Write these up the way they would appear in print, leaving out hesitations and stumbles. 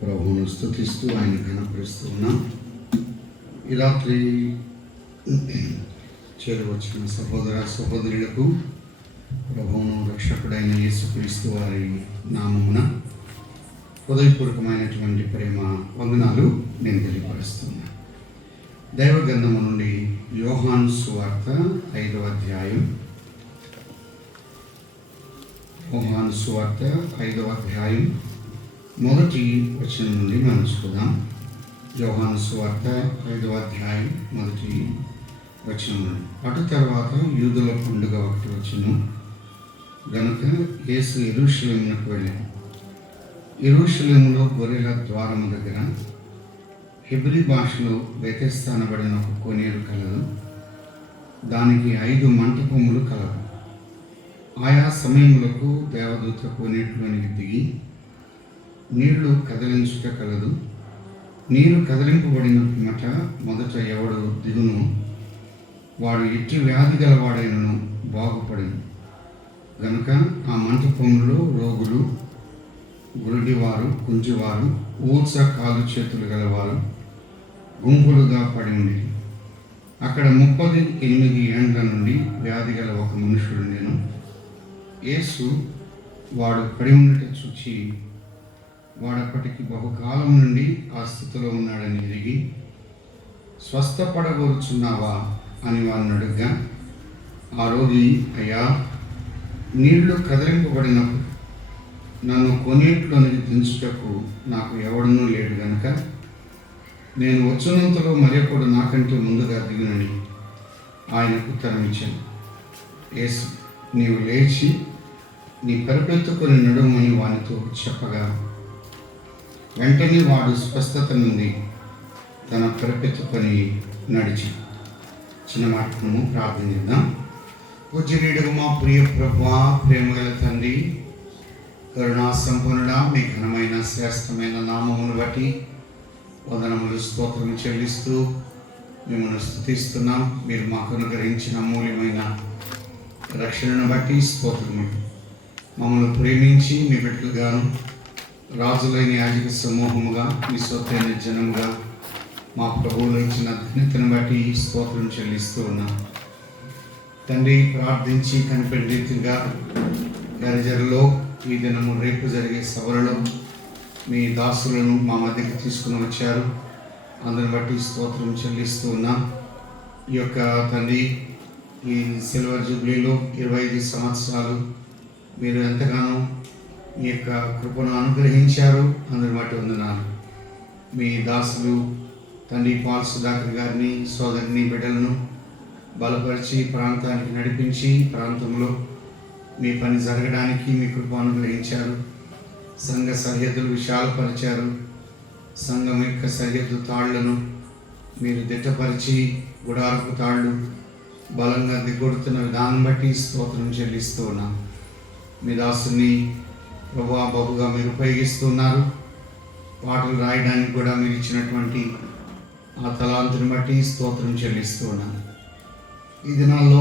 ప్రభువును స్తుతిస్తూ ఆయన ఘనపరుస్తూ ఉన్నాం. ఈ రాత్రి చేరువచ్చిన సహోదర సహోదరులకు ప్రభువును రక్షకుడైన యేసుక్రీస్తు వారి నామమున హృదయపూర్వకమైనటువంటి ప్రేమ వందనాలు నేను తెలియపరుస్తున్నా. దైవ గ్రంథము నుండి యోహాను సువార్త 5వ అధ్యాయం. యోహాను సువార్త 5వ అధ్యాయం మొదటి వచనం నుండి మనం చూద్దాం. యోహాను సువార్త 5వ అధ్యాయం మొదటి వచనం నుండి. అటు తర్వాత యూదుల పండుగ ఒకటి వచ్చును గనుక యేసు యెరూషలేమునకు వెళ్ళాడు. యెరూషలేములో గొర్రెల ద్వారము దగ్గర హెబ్రీ భాషలో బెతెస్దా అనబడిన ఒక కోనేరు కలదు. దానికి 5 మంటపములు కలవు. ఆయా సమయములకు దేవదూత కోనేటిలోనికి దిగి నీళ్లు కదిలించుట కలదు. నీరు కదిలింపబడిన పిమ్మట మొదట ఎవడు దిగును వాడు ఎట్టి వ్యాధి గలవాడైనను బాగుపడను. గనుక ఆ మంటపంలో రోగులు, గురుడివారు, కుంటివారు, ఊర్చ కాలు చేతులు గలవారు గుంపులుగా పడి ఉండేది. అక్కడ 38 ఏండ్ల నుండి వ్యాధి గల ఒక మనుషుడుండెను. యేసు వాడు పడి ఉండట చూచి వాడప్పటికి బహుకాలం నుండి ఆ స్థితిలో ఉన్నాడని ఎరిగి, స్వస్థపడగోరుచున్నావా అని వారిని అడుగ్గా, ఆ రోగి, అయ్యా, నీళ్లు కదిలింపబడినప్పుడు నన్ను కొనేట్లోనికి దించుటకు నాకు ఎవడనూ లేడు గనుక నేను వచ్చినంతలో మరొకడు నాకంటే ముందుగా దిగునని ఆయనకు ఉత్తరం ఇచ్చాను. యేసు, నీవు లేచి నీ పరిపెత్తుకొని నడుమని వానితో చెప్పగా వెంటనే వాడు స్వస్థత నుండి తన పరిపెత్తుకొని నడిచి. చిన్న మాటను ప్రార్థన చేద్దాం. పూజ్యుడగు మా ప్రియ ప్రభువా, ప్రేమగల తండ్రి, కరుణా సంపన్నుడా, మీ ఘనమైన శ్రేష్టమైన నామమును బట్టి వందనములు స్తోత్రం చెల్లిస్తూ మిమ్మల్ని స్తుతిస్తున్నాం. మీరు మాకు అనుగ్రహించిన అమూల్యమైన రక్షణను బట్టి స్తోత్రము. మమ్మల్ని ప్రేమించి మీ బిడ్డలుగాను రాజులైన యాజక సమూహముగా మీ సొత్తైన జనముగా మా ప్రభువులు ఇచ్చిన ధన్యతను బట్టి స్తోత్రం చెల్లిస్తూ ఉన్నాం. తండ్రి, ప్రార్థించి కనిపెట్టే రీతిగా గరిజరలో ఈ దినము రేపు జరిగే సభలలో మీ దాసులను మా మధ్యకి తీసుకుని వచ్చారు. అందుని బట్టి స్తోత్రం చెల్లిస్తూ ఉన్నాం. ఈ యొక్క తండ్రి, ఈ సిల్వర్ జూబ్లీలో 25 సంవత్సరాలు మీరు ఎంతగానో మీ యొక్క కృపను అనుగ్రహించారు. అందుని బట్టి వందనాలు. మీ దాసులు తండ్రి పాల్ సుధాకర్ గారిని, సోదరిని, బిడ్డలను బలపరిచి ప్రాంతానికి నడిపించి ప్రాంతంలో మీ పని జరగడానికి మీ కృప అనుగ్రహించారు. సంఘ సరిహద్దులు విశాలపరిచారు. సంఘం యొక్క సరిహద్దు తాళ్లను మీరు దిట్టపరిచి గుడారపు తాళ్ళు బలంగా దిగొడుతున్న విధానం బట్టి స్తోత్రం చెల్లిస్తూ ఉన్నాం. మీ దాసుని ప్రభువా బహుగా మీరు ఉపయోగిస్తున్నారు. పాటలు రాయడానికి కూడా మీరు ఇచ్చినటువంటి ఆ తలాంతుని బట్టి స్తోత్రం చెల్లిస్తూ ఉన్నాను. ఈ దినాల్లో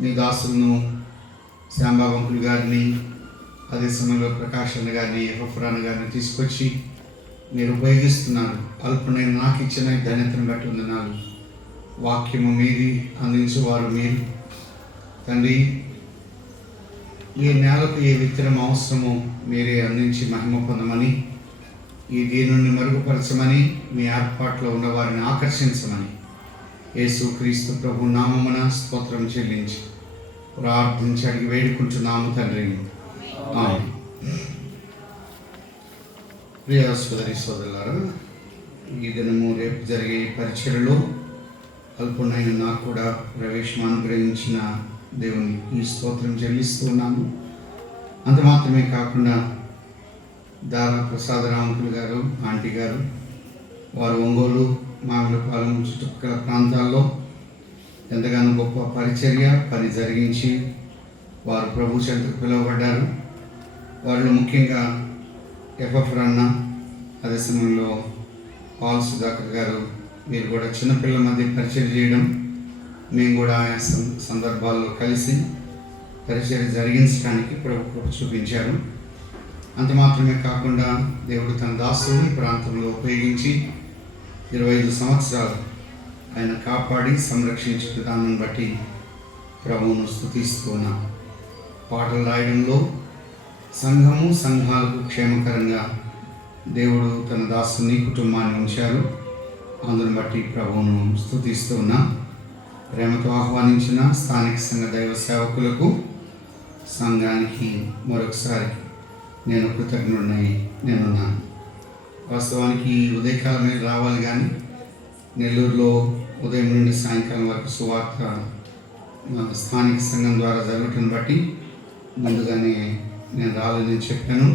మీ దాసులను శ్యాంబాబంకులు గారిని, అదే సమయంలో ప్రకాష్ అన్న గారిని, ఎఫ్రాన్ గారిని తీసుకొచ్చి మీరు ఉపయోగిస్తున్నారు. అల్పనైన నాకు ఇచ్చిన ధన్యతను బట్టి వందనాలు. వాక్యము మీది, అందించేవారు మీరు. తండ్రి, ఏ నేలకు ఏ విత్తనం అవసరమో మీరే అందించి మహిమ పొందమని, ఈ దీనుని మరుగుపరచమని, మీ ఏర్పాట్లో ఉన్న వారిని ఆకర్షించమని యేసు క్రీస్తు ప్రభు నామమున స్తోత్రం చెల్లించి ప్రార్థించి అడిగి వేడుకుంటున్నాము తండ్రి. ఆమేన్. ప్రియ సోదరి సోదరులారా, ఈ దినము రేపు జరిగే పరిచయలో అల్పునైన నాకు కూడా ప్రవేశం అనుగ్రహించిన దేవుని ఈ స్తోత్రం చెల్లిస్తూ ఉన్నాను. అంత మాత్రమే కాకుండా దారా ప్రసాదరాములు గారు, ఆంటీ గారు, వారు ఒంగోలు, మామిడిపాలెం చుట్టుపక్కల ప్రాంతాల్లో ఎంతగానో గొప్ప పని జరిగించి వారు ప్రభు చెంతకు పిలువబడ్డారు. వారిలో ముఖ్యంగా ఎఫ్ఎఫ్రన్న, అదే సమయంలో పాల్ సుధాకర్ గారు, మీరు కూడా చిన్నపిల్లల మధ్య పరిచయం చేయడం, మేము కూడా ఆయా సందర్భాల్లో కలిసి పరిచయం జరిగించడానికి ప్రభు కృప చూపించారు. అంత మాత్రమే కాకుండా దేవుడు తన దాసుని ప్రాంతంలో ఉపయోగించి 25 సంవత్సరాలు ఆయన కాపాడి సంరక్షించిన దానిని బట్టి ప్రభువును స్తుతిస్తూ ఉన్నాం. పాటలు రాయడంలో సంఘాలకు క్షేమకరంగా దేవుడు తన దాసుని కుటుంబాన్ని ఉంచారు. అందుని బట్టి ప్రభువును స్తుతిస్తూ ఉన్నాం. ప్రేమతో ఆహ్వానించిన స్థానిక సంఘ దైవ సేవకులకు, సంఘానికి మరొకసారి నేను కృతజ్ఞుడినై నేనున్నాను. వాస్తవానికి ఉదయకాలమే రావాలి, కానీ నెల్లూరులో ఉదయం నుండి సాయంకాలం వరకు సువార్త స్థానిక సంఘం ద్వారా జరగటం బట్టి ముందుగానే నేను రావాలని చెప్పాను.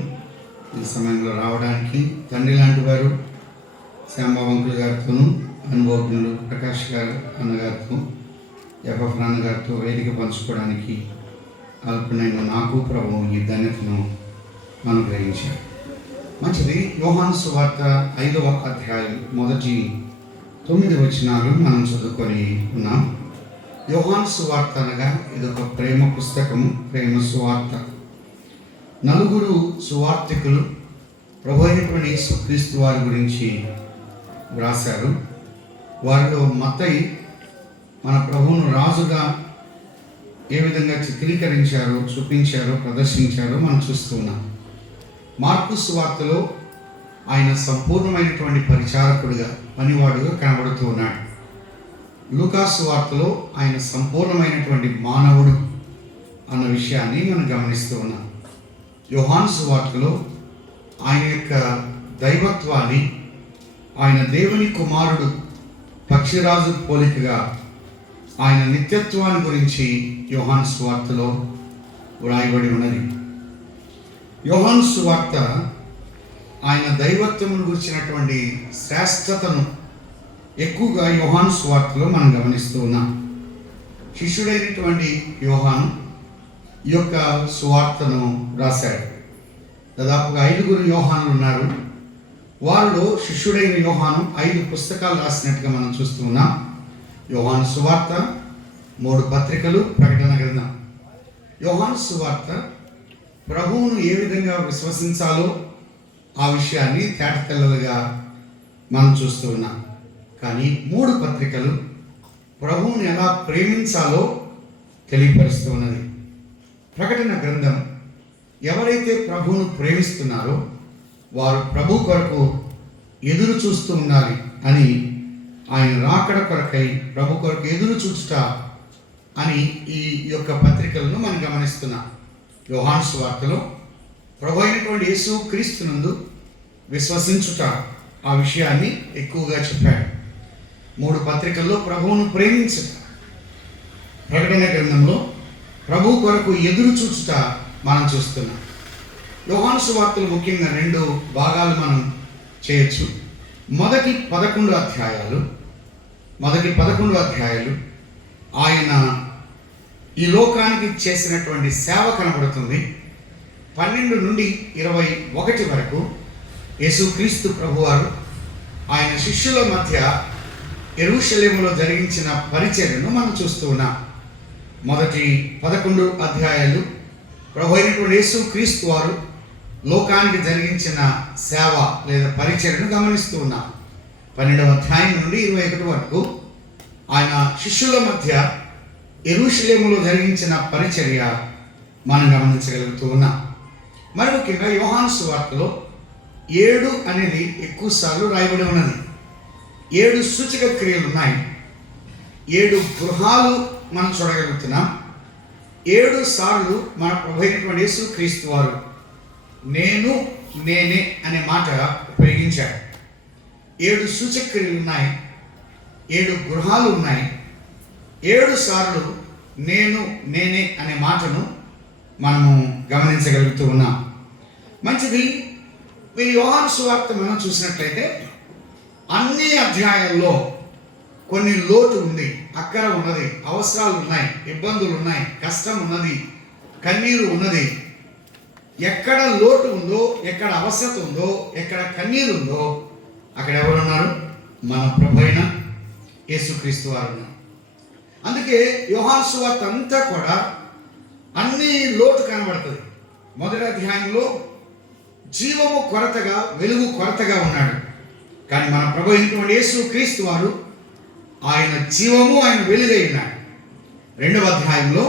ఈ సమయంలో రావడానికి తండ్రి లాంటి వారు శ్యాంబాబు అంకుల్ గారితోనూ, అనుభవజ్ఞులు ప్రకాష్ గారు అన్నగారితో, ఎఫ్ఎఫ్ నాన్నగారితో వేదిక పంచుకోవడానికి అల్పునైన నాకు ప్రభువు ఈ ధన్యతను అనుగ్రహించారు. మంచిది. యోహాను సువార్త 5వ అధ్యాయం మొదటి 9 వచనాలు మనం చదువుకొని ఉన్నాం. యోహాను సువార్త అనగా ఇదొక ప్రేమ పుస్తకము, ప్రేమ సువార్త. 4 సువార్తికులు ప్రభు అయినటువంటి యేసుక్రీస్తు వారి గురించి వ్రాశారు. వారిలో మత్తయి మన ప్రభువును రాజుగా ఏ విధంగా చిత్రీకరించారో, చూపించారో, ప్రదర్శించారో మనం చూస్తూ ఉన్నాం. మార్కు సువార్తలో ఆయన సంపూర్ణమైనటువంటి పరిచారకుడిగా, పనివాడుగా కనబడుతూ ఉన్నాడు. లూకా సువార్తలో ఆయన సంపూర్ణమైనటువంటి మానవుడు అన్న విషయాన్ని మనం గమనిస్తూ ఉన్నాం. యోహాను సువార్తలో ఆయన యొక్క దైవత్వాన్ని, ఆయన దేవుని కుమారుడు, పక్షిరాజు పోలికగా ఆయన నిత్యత్వాన్ని గురించి యోహాను సువార్తలో వ్రాయబడి ఉన్నది. యోహాను సువార్త ఆయన దైవత్వమును గురించినటువంటి శ్రేష్టతను ఎక్కువగా యోహాను సువార్తలో మనం గమనిస్తూ ఉన్నాం. శిష్యుడైనటువంటి యోహాను ఈ యొక్క సువార్తను రాశాడు. దాదాపుగా 5 యోహానులు ఉన్నారు. వారిలో శిష్యుడైన యోహాను 5 పుస్తకాలు రాసినట్టుగా మనం చూస్తూ ఉన్నాం. యోహాను సువార్త, 3 పత్రికలు, ప్రకటన గ్రంథం. యోహాను సువార్త ప్రభువును ఏ విధంగా విశ్వసించాలో ఆ విషయాన్ని తేటతెల్లలుగా మనం చూస్తూ ఉన్నాం. కానీ 3 పత్రికలు ప్రభువుని ఎలా ప్రేమించాలో తెలియపరుస్తూ ఉన్నది. ప్రకటన గ్రంథం ఎవరైతే ప్రభువును ప్రేమిస్తున్నారో వారు ప్రభు కొరకు ఎదురు చూస్తూ ఉండాలి అని, ఆయన రాకడ కొరకై ప్రభు కొరకు ఎదురు చూచుట అని ఈ యొక్క పత్రికలను మనం గమనిస్తున్నాం. యోహాను సువార్తలో ప్రభు అయినటువంటి యేసు క్రీస్తునందు విశ్వసించుట ఆ విషయాన్ని ఎక్కువగా చెప్పాడు. 3 పత్రికల్లో ప్రభువును ప్రేమించుట, ప్రకటన గ్రంథంలో ప్రభు కొరకు ఎదురు చూచుట మనం చూస్తున్నాం. యోహాను సువార్తలు ముఖ్యంగా 2 భాగాలు మనం చేయొచ్చు. మొదటి 11 అధ్యాయాలు ఆయన ఈ లోకానికి చేసినటువంటి సేవ కనబడుతుంది. 12 నుండి 21 వరకు యేసుక్రీస్తు ప్రభువారు ఆయన శిష్యుల మధ్య యెరూషలేములో జరిగించిన పరిచర్యను మనం చూస్తూ ఉన్నాం. మొదటి 11 అధ్యాయాలు ప్రభు అయినటువంటి యేసుక్రీస్తు వారు లోకానికి జరిగించిన సేవ లేదా పరిచర్యను గమనిస్తూ ఉన్నాం. 12వ అధ్యాయం నుండి 21 వరకు ఆయన శిష్యుల మధ్య యెరూషలేములో జరిగించిన పరిచర్య మనం గమనించగలుగుతూ ఉన్నాం. మరి ముఖ్యంగా యోహాను సువార్తలో 7 అనేది ఎక్కువ సార్లు రాయబడి ఉన్నది. 7 సూచక క్రియలు ఉన్నాయి. 7 గృహాలు మనం చూడగలుగుతున్నాం. 7 సార్లు మన ప్రభు అయినటువంటి యేసుక్రీస్తు వారు నేను, నేనే అనే మాట ఉపయోగించాడు. 7 సూచక క్రియలు ఉన్నాయి, 7 గృహాలు ఉన్నాయి. 7 సార్లు నేను, నేనే అనే మాటను మనము గమనించగలుగుతూ ఉన్నాం. మంచిది. ఈ యోహాను సువార్త మనం చూసినట్లయితే అన్ని అధ్యాయాల్లో కొన్ని లోటు ఉంది, అక్కర ఉన్నది, అవసరాలు ఉన్నాయి, ఇబ్బందులు ఉన్నాయి, కష్టం ఉన్నది, కన్నీరు ఉన్నది. ఎక్కడ లోటు ఉందో, ఎక్కడ అవసరత ఉందో, ఎక్కడ కన్నీరు ఉందో అక్కడ ఎవరున్నారు? మన ప్రభు అయిన యేసుక్రీస్తు వారు ఉన్నారు. అందుకే యోహాను సువార్త అంతా కూడా అన్ని లోటు కనబడుతుంది. మొదటి అధ్యాయంలో జీవము కొరతగా, వెలుగు కొరతగా ఉన్నాడు. కానీ మన ప్రభు అయినటువంటి యేసు క్రీస్తు వారు ఆయన జీవము, ఆయన వెలుగై ఉన్నాడు. 2వ అధ్యాయంలో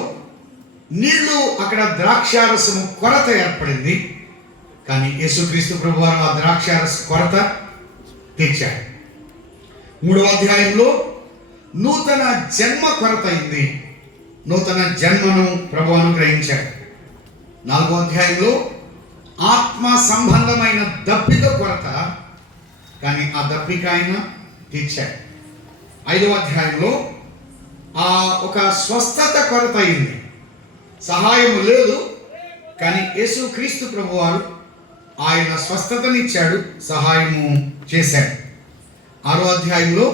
నీళ్లు అక్కడ ద్రాక్షారసము కొరత ఏర్పడింది. కానీ యేసుక్రీస్తు ప్రభు వారు ఆ ద్రాక్షారస కొరత తీర్చాడు. 3వ అధ్యాయంలో నూతన జన్మ కొరత అయింది. నూతన జన్మను ప్రభు అనుగ్రహించాడు. 4వ అధ్యాయంలో ఆత్మ సంబంధమైన దప్పిక కొరత, కానీ ఆ దప్పిక ఆయన తీర్చాడు. 5వ అధ్యాయంలో ఒక స్వస్థత కొరత అయింది. సహాయం లేదు, కానీ యేసుక్రీస్తు ప్రభు వారు ఆయన స్వస్థతనిచ్చాడు, సహాయము చేశాడు. 6వ అధ్యాయంలో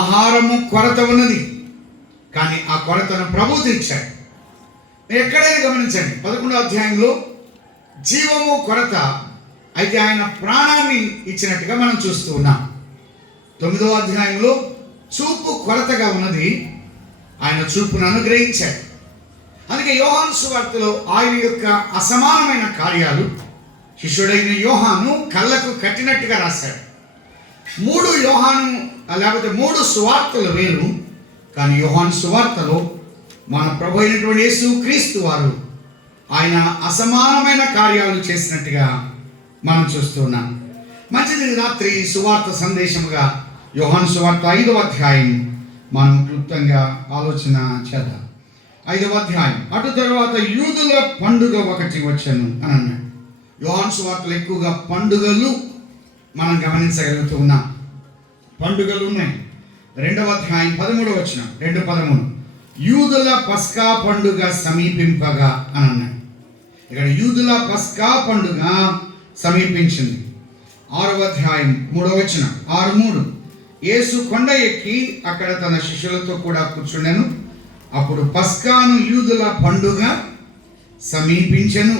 ఆహారము కొరత ఉన్నది, కానీ ఆ కొరతను ప్రభు తీర్చాడు. ఎక్కడైనా గమనించండి, 11వ అధ్యాయంలో జీవము కొరత, అయితే ఆయన ప్రాణాన్ని ఇచ్చినట్టుగా మనం చూస్తూ ఉన్నాం. 9వ అధ్యాయంలో చూపు కొరతగా ఉన్నది, ఆయన చూపును అనుగ్రహించాడు. అందుకే యోహాను సువార్తలో ఆయన యొక్క అసమానమైన కార్యాలు శిష్యుడైన యోహాను కళ్ళకు కట్టినట్టుగా రాశాడు. 3 యోహాను లేకపోతే 3 సువార్తలు వేరు, కానీ యోహాను సువార్తలో మన ప్రభు అయినటువంటి యేసు క్రీస్తు వారు ఆయన అసమానమైన కార్యాలు చేసినట్టుగా మనం చూస్తున్నాం. మంచిది, రాత్రి సువార్త సందేశముగా యోహాను సువార్త 5వ అధ్యాయం మనం క్లుప్తంగా ఆలోచన చేద్దాం. 5వ అధ్యాయం. అటు తర్వాత యూదుల పండుగ ఒకటి వచ్చెను అని అన్నాడు. యోహాను సువార్తలో ఎక్కువగా పండుగలు మనం గమనించగలుగుతూ ఉన్నాం. పండుగలు ఉన్నాయి. 2వ అధ్యాయం 13వ వచనం, 2:13 యూదుల పస్కా పండుగ సమీపింపగా అని అన్నాడు. ఇక్కడ యూదుల పస్కా పండుగ సమీపించింది. 6వ అధ్యాయం 3వ వచనం, 6:3 యేసు కొండ ఎక్కి అక్కడ తన శిష్యులతో కూడా కూర్చుండెను. అప్పుడు పస్కాను యూదుల పండుగ సమీపించెను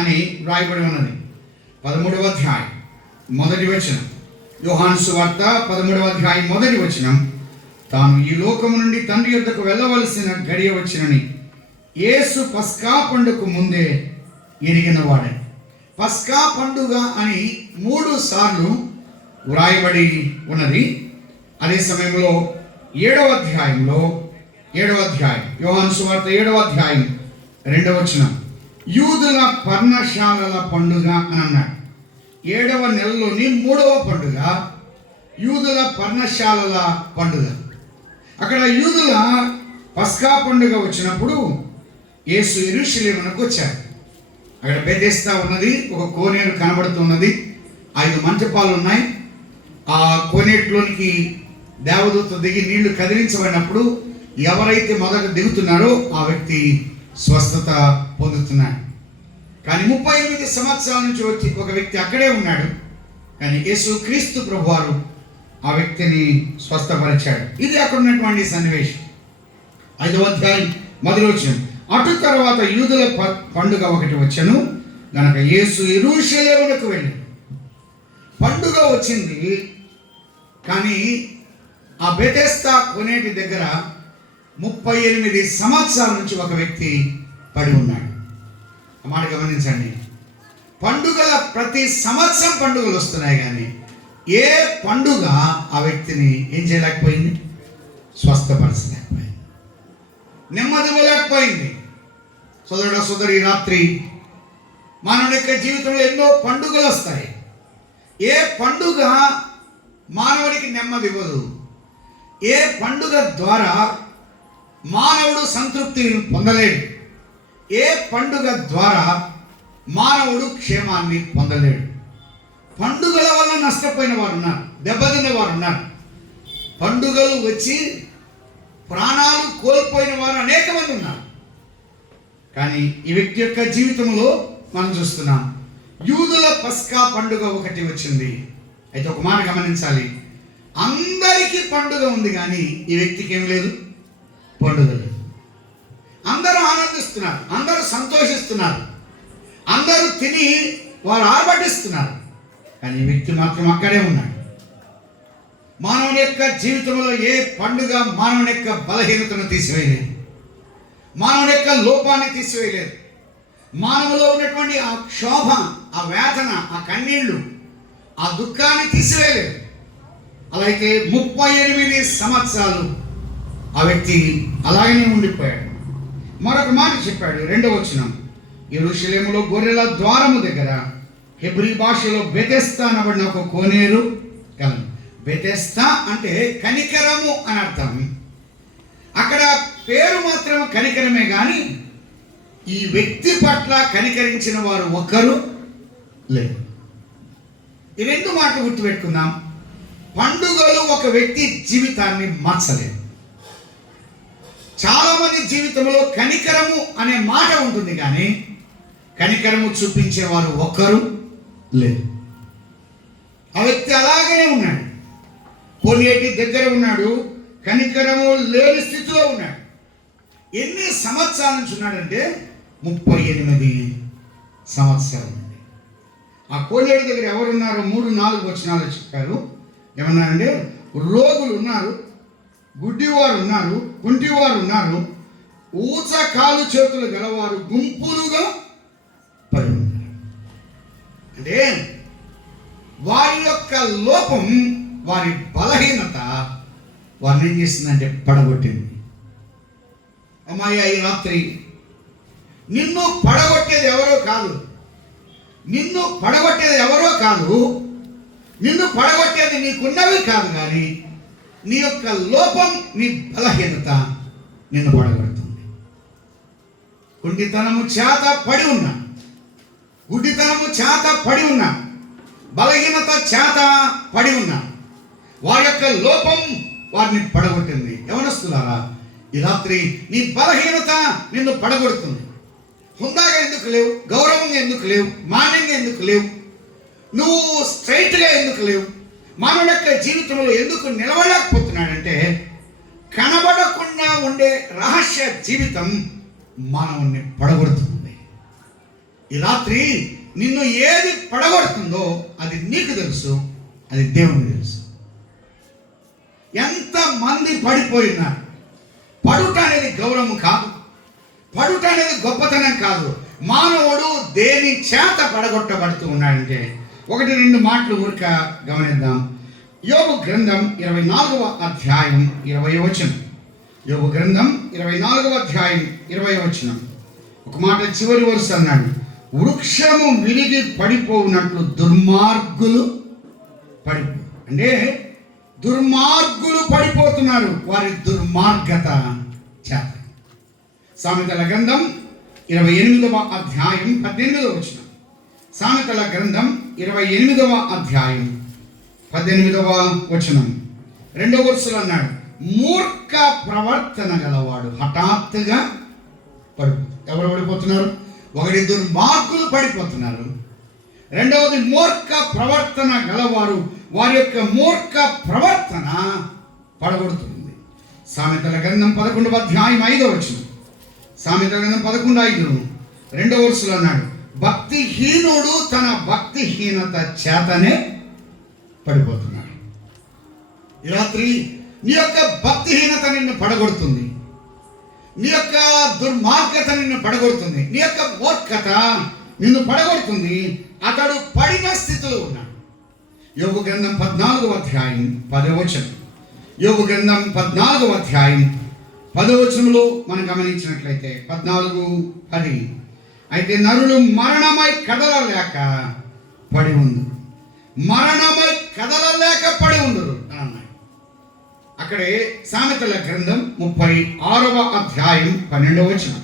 అని వ్రాయబడి ఉన్నది. 13వ అధ్యాయం 1వ వచనం, యోహాను సువార్త 13వ అధ్యాయం 1వ వచనం, తాను ఈ లోకము నుండి తండ్రి యొద్దకు వెళ్ళవలసిన గడియ వచ్చినని యేసు పస్కా పండుగకు ముందే ఎరిగిన వాడే. పస్కా పండుగ అని 3 సార్లు వ్రాయబడి ఉన్నది. అదే సమయంలో 7వ అధ్యాయంలో 7వ అధ్యాయం యోహాను సువార్త 7వ అధ్యాయం 2వ వచనం, యూదుల పర్ణశాలల పండుగ అని అన్నాడు. 7వ నెలలోని 3వ పండుగ యూదుల పర్ణశాలల పండుగ. అక్కడ యూదుల పస్కా పండుగ వచ్చినప్పుడు యేసు యెరూషలేమునకు వచ్చారు. అక్కడ బెతెస్దా ఉన్నది, ఒక కోనేరు కనబడుతున్నది, 5 మంటపాలు ఉన్నాయి. ఆ కోనేటిలోనికి దేవదూత దిగి నీళ్లు కదిలించబడినప్పుడు ఎవరైతే మొదట దిగుతున్నారో ఆ వ్యక్తి స్వస్థత పొందుతున్నాడు. కానీ 38 సంవత్సరాల నుంచి వచ్చి ఒక వ్యక్తి అక్కడే ఉన్నాడు, కానీ యేసు క్రీస్తు ప్రభువారు ఆ వ్యక్తిని స్వస్థపరిచాడు. ఇది అక్కడ ఉన్నటువంటి సన్నివేశం. 5వ అధ్యాయం 1వ వచనం, అటు తర్వాత యూదుల పండుగ ఒకటి వచ్చెను గనక యేసు యెరూషలేమునకు వెళ్ళి. పండుగ వచ్చింది, కానీ ఆ బెతెస్దా కోనేటి దగ్గర 38 సంవత్సరాల నుంచి ఒక వ్యక్తి పడి ఉన్నాడు. ఆ మాట గమనించండి. పండుగల ప్రతి సంవత్సరం పండుగలు వస్తున్నాయి, కానీ ఏ పండుగ ఆ వ్యక్తిని ఏం చేయలేకపోయింది? స్వస్థపరచలేకపోయింది, నెమ్మది ఇవ్వలేకపోయింది. సోదరుడు సోదరి, రాత్రి మానవుని యొక్క జీవితంలో ఎన్నో పండుగలు వస్తాయి. ఏ పండుగ మానవునికి నెమ్మది ఇవ్వదు. ఏ పండుగ ద్వారా మానవుడు సంతృప్తి పొందలేడు. ఏ పండుగ ద్వారా మానవుడు క్షేమాన్ని పొందలేడు. పండుగల వల్ల నష్టపోయిన వారు ఉన్నారు, దెబ్బతిన్న వారు ఉన్నారు. పండుగలు వచ్చి ప్రాణాలు కోల్పోయిన వారు అనేక మంది ఉన్నారు. కానీ ఈ వ్యక్తి యొక్క జీవితంలో మనం చూస్తున్నాం, యూదుల పస్కా పండుగ ఒకటి వచ్చింది. అయితే ఒక మాట గమనించాలి, అందరికీ పండుగ ఉంది, కానీ ఈ వ్యక్తికి ఏం లేదు, పండుగ లేదు. అందరూ ఆనందిస్తున్నారు, అందరూ సంతోషిస్తున్నారు, అందరూ తిని వారు ఆర్భటిస్తున్నారు, కానీ ఈ వ్యక్తి మాత్రం అక్కడే ఉన్నాడు. మానవుని యొక్క జీవితంలో ఏ పండుగ మానవుని యొక్క బలహీనతను తీసివేయలేదు, మానవుని యొక్క లోపాన్ని తీసివేయలేదు. మానవులో ఉన్నటువంటి ఆ క్షోభ, ఆ వేదన, ఆ కన్నీళ్లు, ఆ దుఃఖాన్ని తీసివేయలేదు. అలాగే 38 సంవత్సరాలు ఆ వ్యక్తి అలాగనే ఉండిపోయాడు. మరొక మాట చెప్పాడు, 2వ వచనం, యెరూషలేములో గొర్రెల ద్వారము దగ్గర హెబ్రీ భాషలో బెతెస్దా అనబడిన ఒక కోనేరు కలదు. బెతెస్దా అంటే కనికరము అని అర్థం. అక్కడ పేరు మాత్రం కనికరమే కానీ ఈ వ్యక్తి పట్ల కనికరించిన వారు ఒక్కరు లేరు. ఈ 2 మాటలు గుర్తుపెట్టుకుందాం. పండుగలు ఒక వ్యక్తి జీవితాన్ని మార్చలేదు. చాలా మంది జీవితంలో కనికరము అనే మాట ఉంటుంది కానీ కనికరము చూపించేవారు ఒక్కరు లేరు. ఆ వ్యక్తి అలాగనే ఉన్నాడు, కొన్నేటి దగ్గర ఉన్నాడు, కనికరము లేని స్థితిలో ఉన్నాడు. ఎన్ని సంవత్సరాల నుంచి ఉన్నాడంటే 38 సంవత్సరాలు. ఆ కోనేరు దగ్గర ఎవరున్నారు? 3-4 వచనాలు చెప్పారు. ఏమన్నారంటే, రోగులు ఉన్నారు, గుడ్డివారు ఉన్నారు, కుంటివారు ఉన్నారు, ఊచ కాలు చేతులు గలవారు గుంపులుగా పడి ఉన్నారు. అంటే వారి యొక్క లోపం, వారి బలహీనత వారిని ఏం చేసిందంటే పడగొట్టింది. అమ్మాయి, ఈ రాత్రి నిన్ను పడగొట్టేది ఎవరో కాదు, నిన్ను పడగొట్టేది ఎవరో కాదు, నిన్ను పడగొట్టేది నీకున్నవి కాదు, కానీ నీ యొక్క లోపం, నీ బలహీనత నిన్ను పడగొడుతుంది. కుంటితనము చేత పడి ఉన్నా, గుడ్డితనము చేత పడి ఉన్నా, బలహీనత చేత పడి ఉన్నా, వారి యొక్క లోపం వారిని పడగొట్టింది. యవనస్తులారా, ఈ రాత్రి నీ బలహీనత నిన్ను పడగొడుతుంది. హుందాగా ఎందుకు లేవు? గౌరవంగా ఎందుకు లేవు? మాన్యంగా ఎందుకు లేవు? నువ్వు స్ట్రైట్గా ఎందుకు లేవు? మానవుడి యొక్క జీవితంలో ఎందుకు నిలవలేకపోతున్నాడంటే కనబడకుండా ఉండే రహస్య జీవితం మానవుణ్ణి పడగొడుతుంది. ఈ రాత్రి నిన్ను ఏది పడగొడుతుందో అది నీకు తెలుసు, అది దేవునికి తెలుసు. ఎంతమంది పడిపోయినారు. పడుట అనేది గౌరవం కాదు, పడుట అనేది గొప్పతనం కాదు. మానవుడు దేని చేత పడగొట్టబడుతూ ఉన్నాడంటే 1-2 మాటలు ఊరిక గమనిద్దాం. యోబు గ్రంథం 24వ అధ్యాయం 20వ వచనం. యోబు గ్రంథం 24వ అధ్యాయం 20వ వచనం. ఒక మాట చివరి వరుస అన్నాడు, వృక్షము విరిగి పడిపోవునట్లు దుర్మార్గులు పడిపో. అంటే దుర్మార్గులు పడిపోతున్నారు వారి దుర్మార్గత చేత. సామెతల గ్రంథం 28వ అధ్యాయం 18వ వచనం. సామెతల గ్రంథం 28వ అధ్యాయం 18వ వచనం. 2వ వరుసలో అన్నాడు, మూర్ఖ ప్రవర్తన గలవాడు హఠాత్తుగా ఎవరు పడిపోతున్నారు? ఒకటి దుర్మార్గులు పడిపోతున్నారు, రెండవది మూర్ఖ ప్రవర్తన గలవారు, వారి యొక్క మూర్ఖ ప్రవర్తన పడగొడుతుంది. సామెతల గ్రంథం 11వ అధ్యాయం 5వ వచనం. సామెతల గ్రంథం 11:5 2వ వరుసలో అన్నాడు, భక్తిహీనుడు తన భక్తిహీనత చేతనే పడిపోతున్నాడు. ఈ రాత్రి నీ యొక్క భక్తిహీనత నిన్ను పడగొడుతుంది, నీ యొక్క దుర్మార్గత నిన్ను పడగొడుతుంది, నీ యొక్క మూర్ఖత నిన్ను పడగొడుతుంది. అతడు పడిన స్థితిలో ఉన్నాడు. యోబు గ్రంథం 14వ అధ్యాయం 10వ వచనం. యోబు గ్రంథం 14వ అధ్యాయం 10వ వచనంలో మనం గమనించినట్లయితే 14:10, అయితే నరులు మరణమై కదలలేక పడి ఉండు, మరణమై కదలలేక పడి ఉండురు అన్నాడు. అక్కడే సామెతల గ్రంథం 36వ అధ్యాయం 12వ వచనం.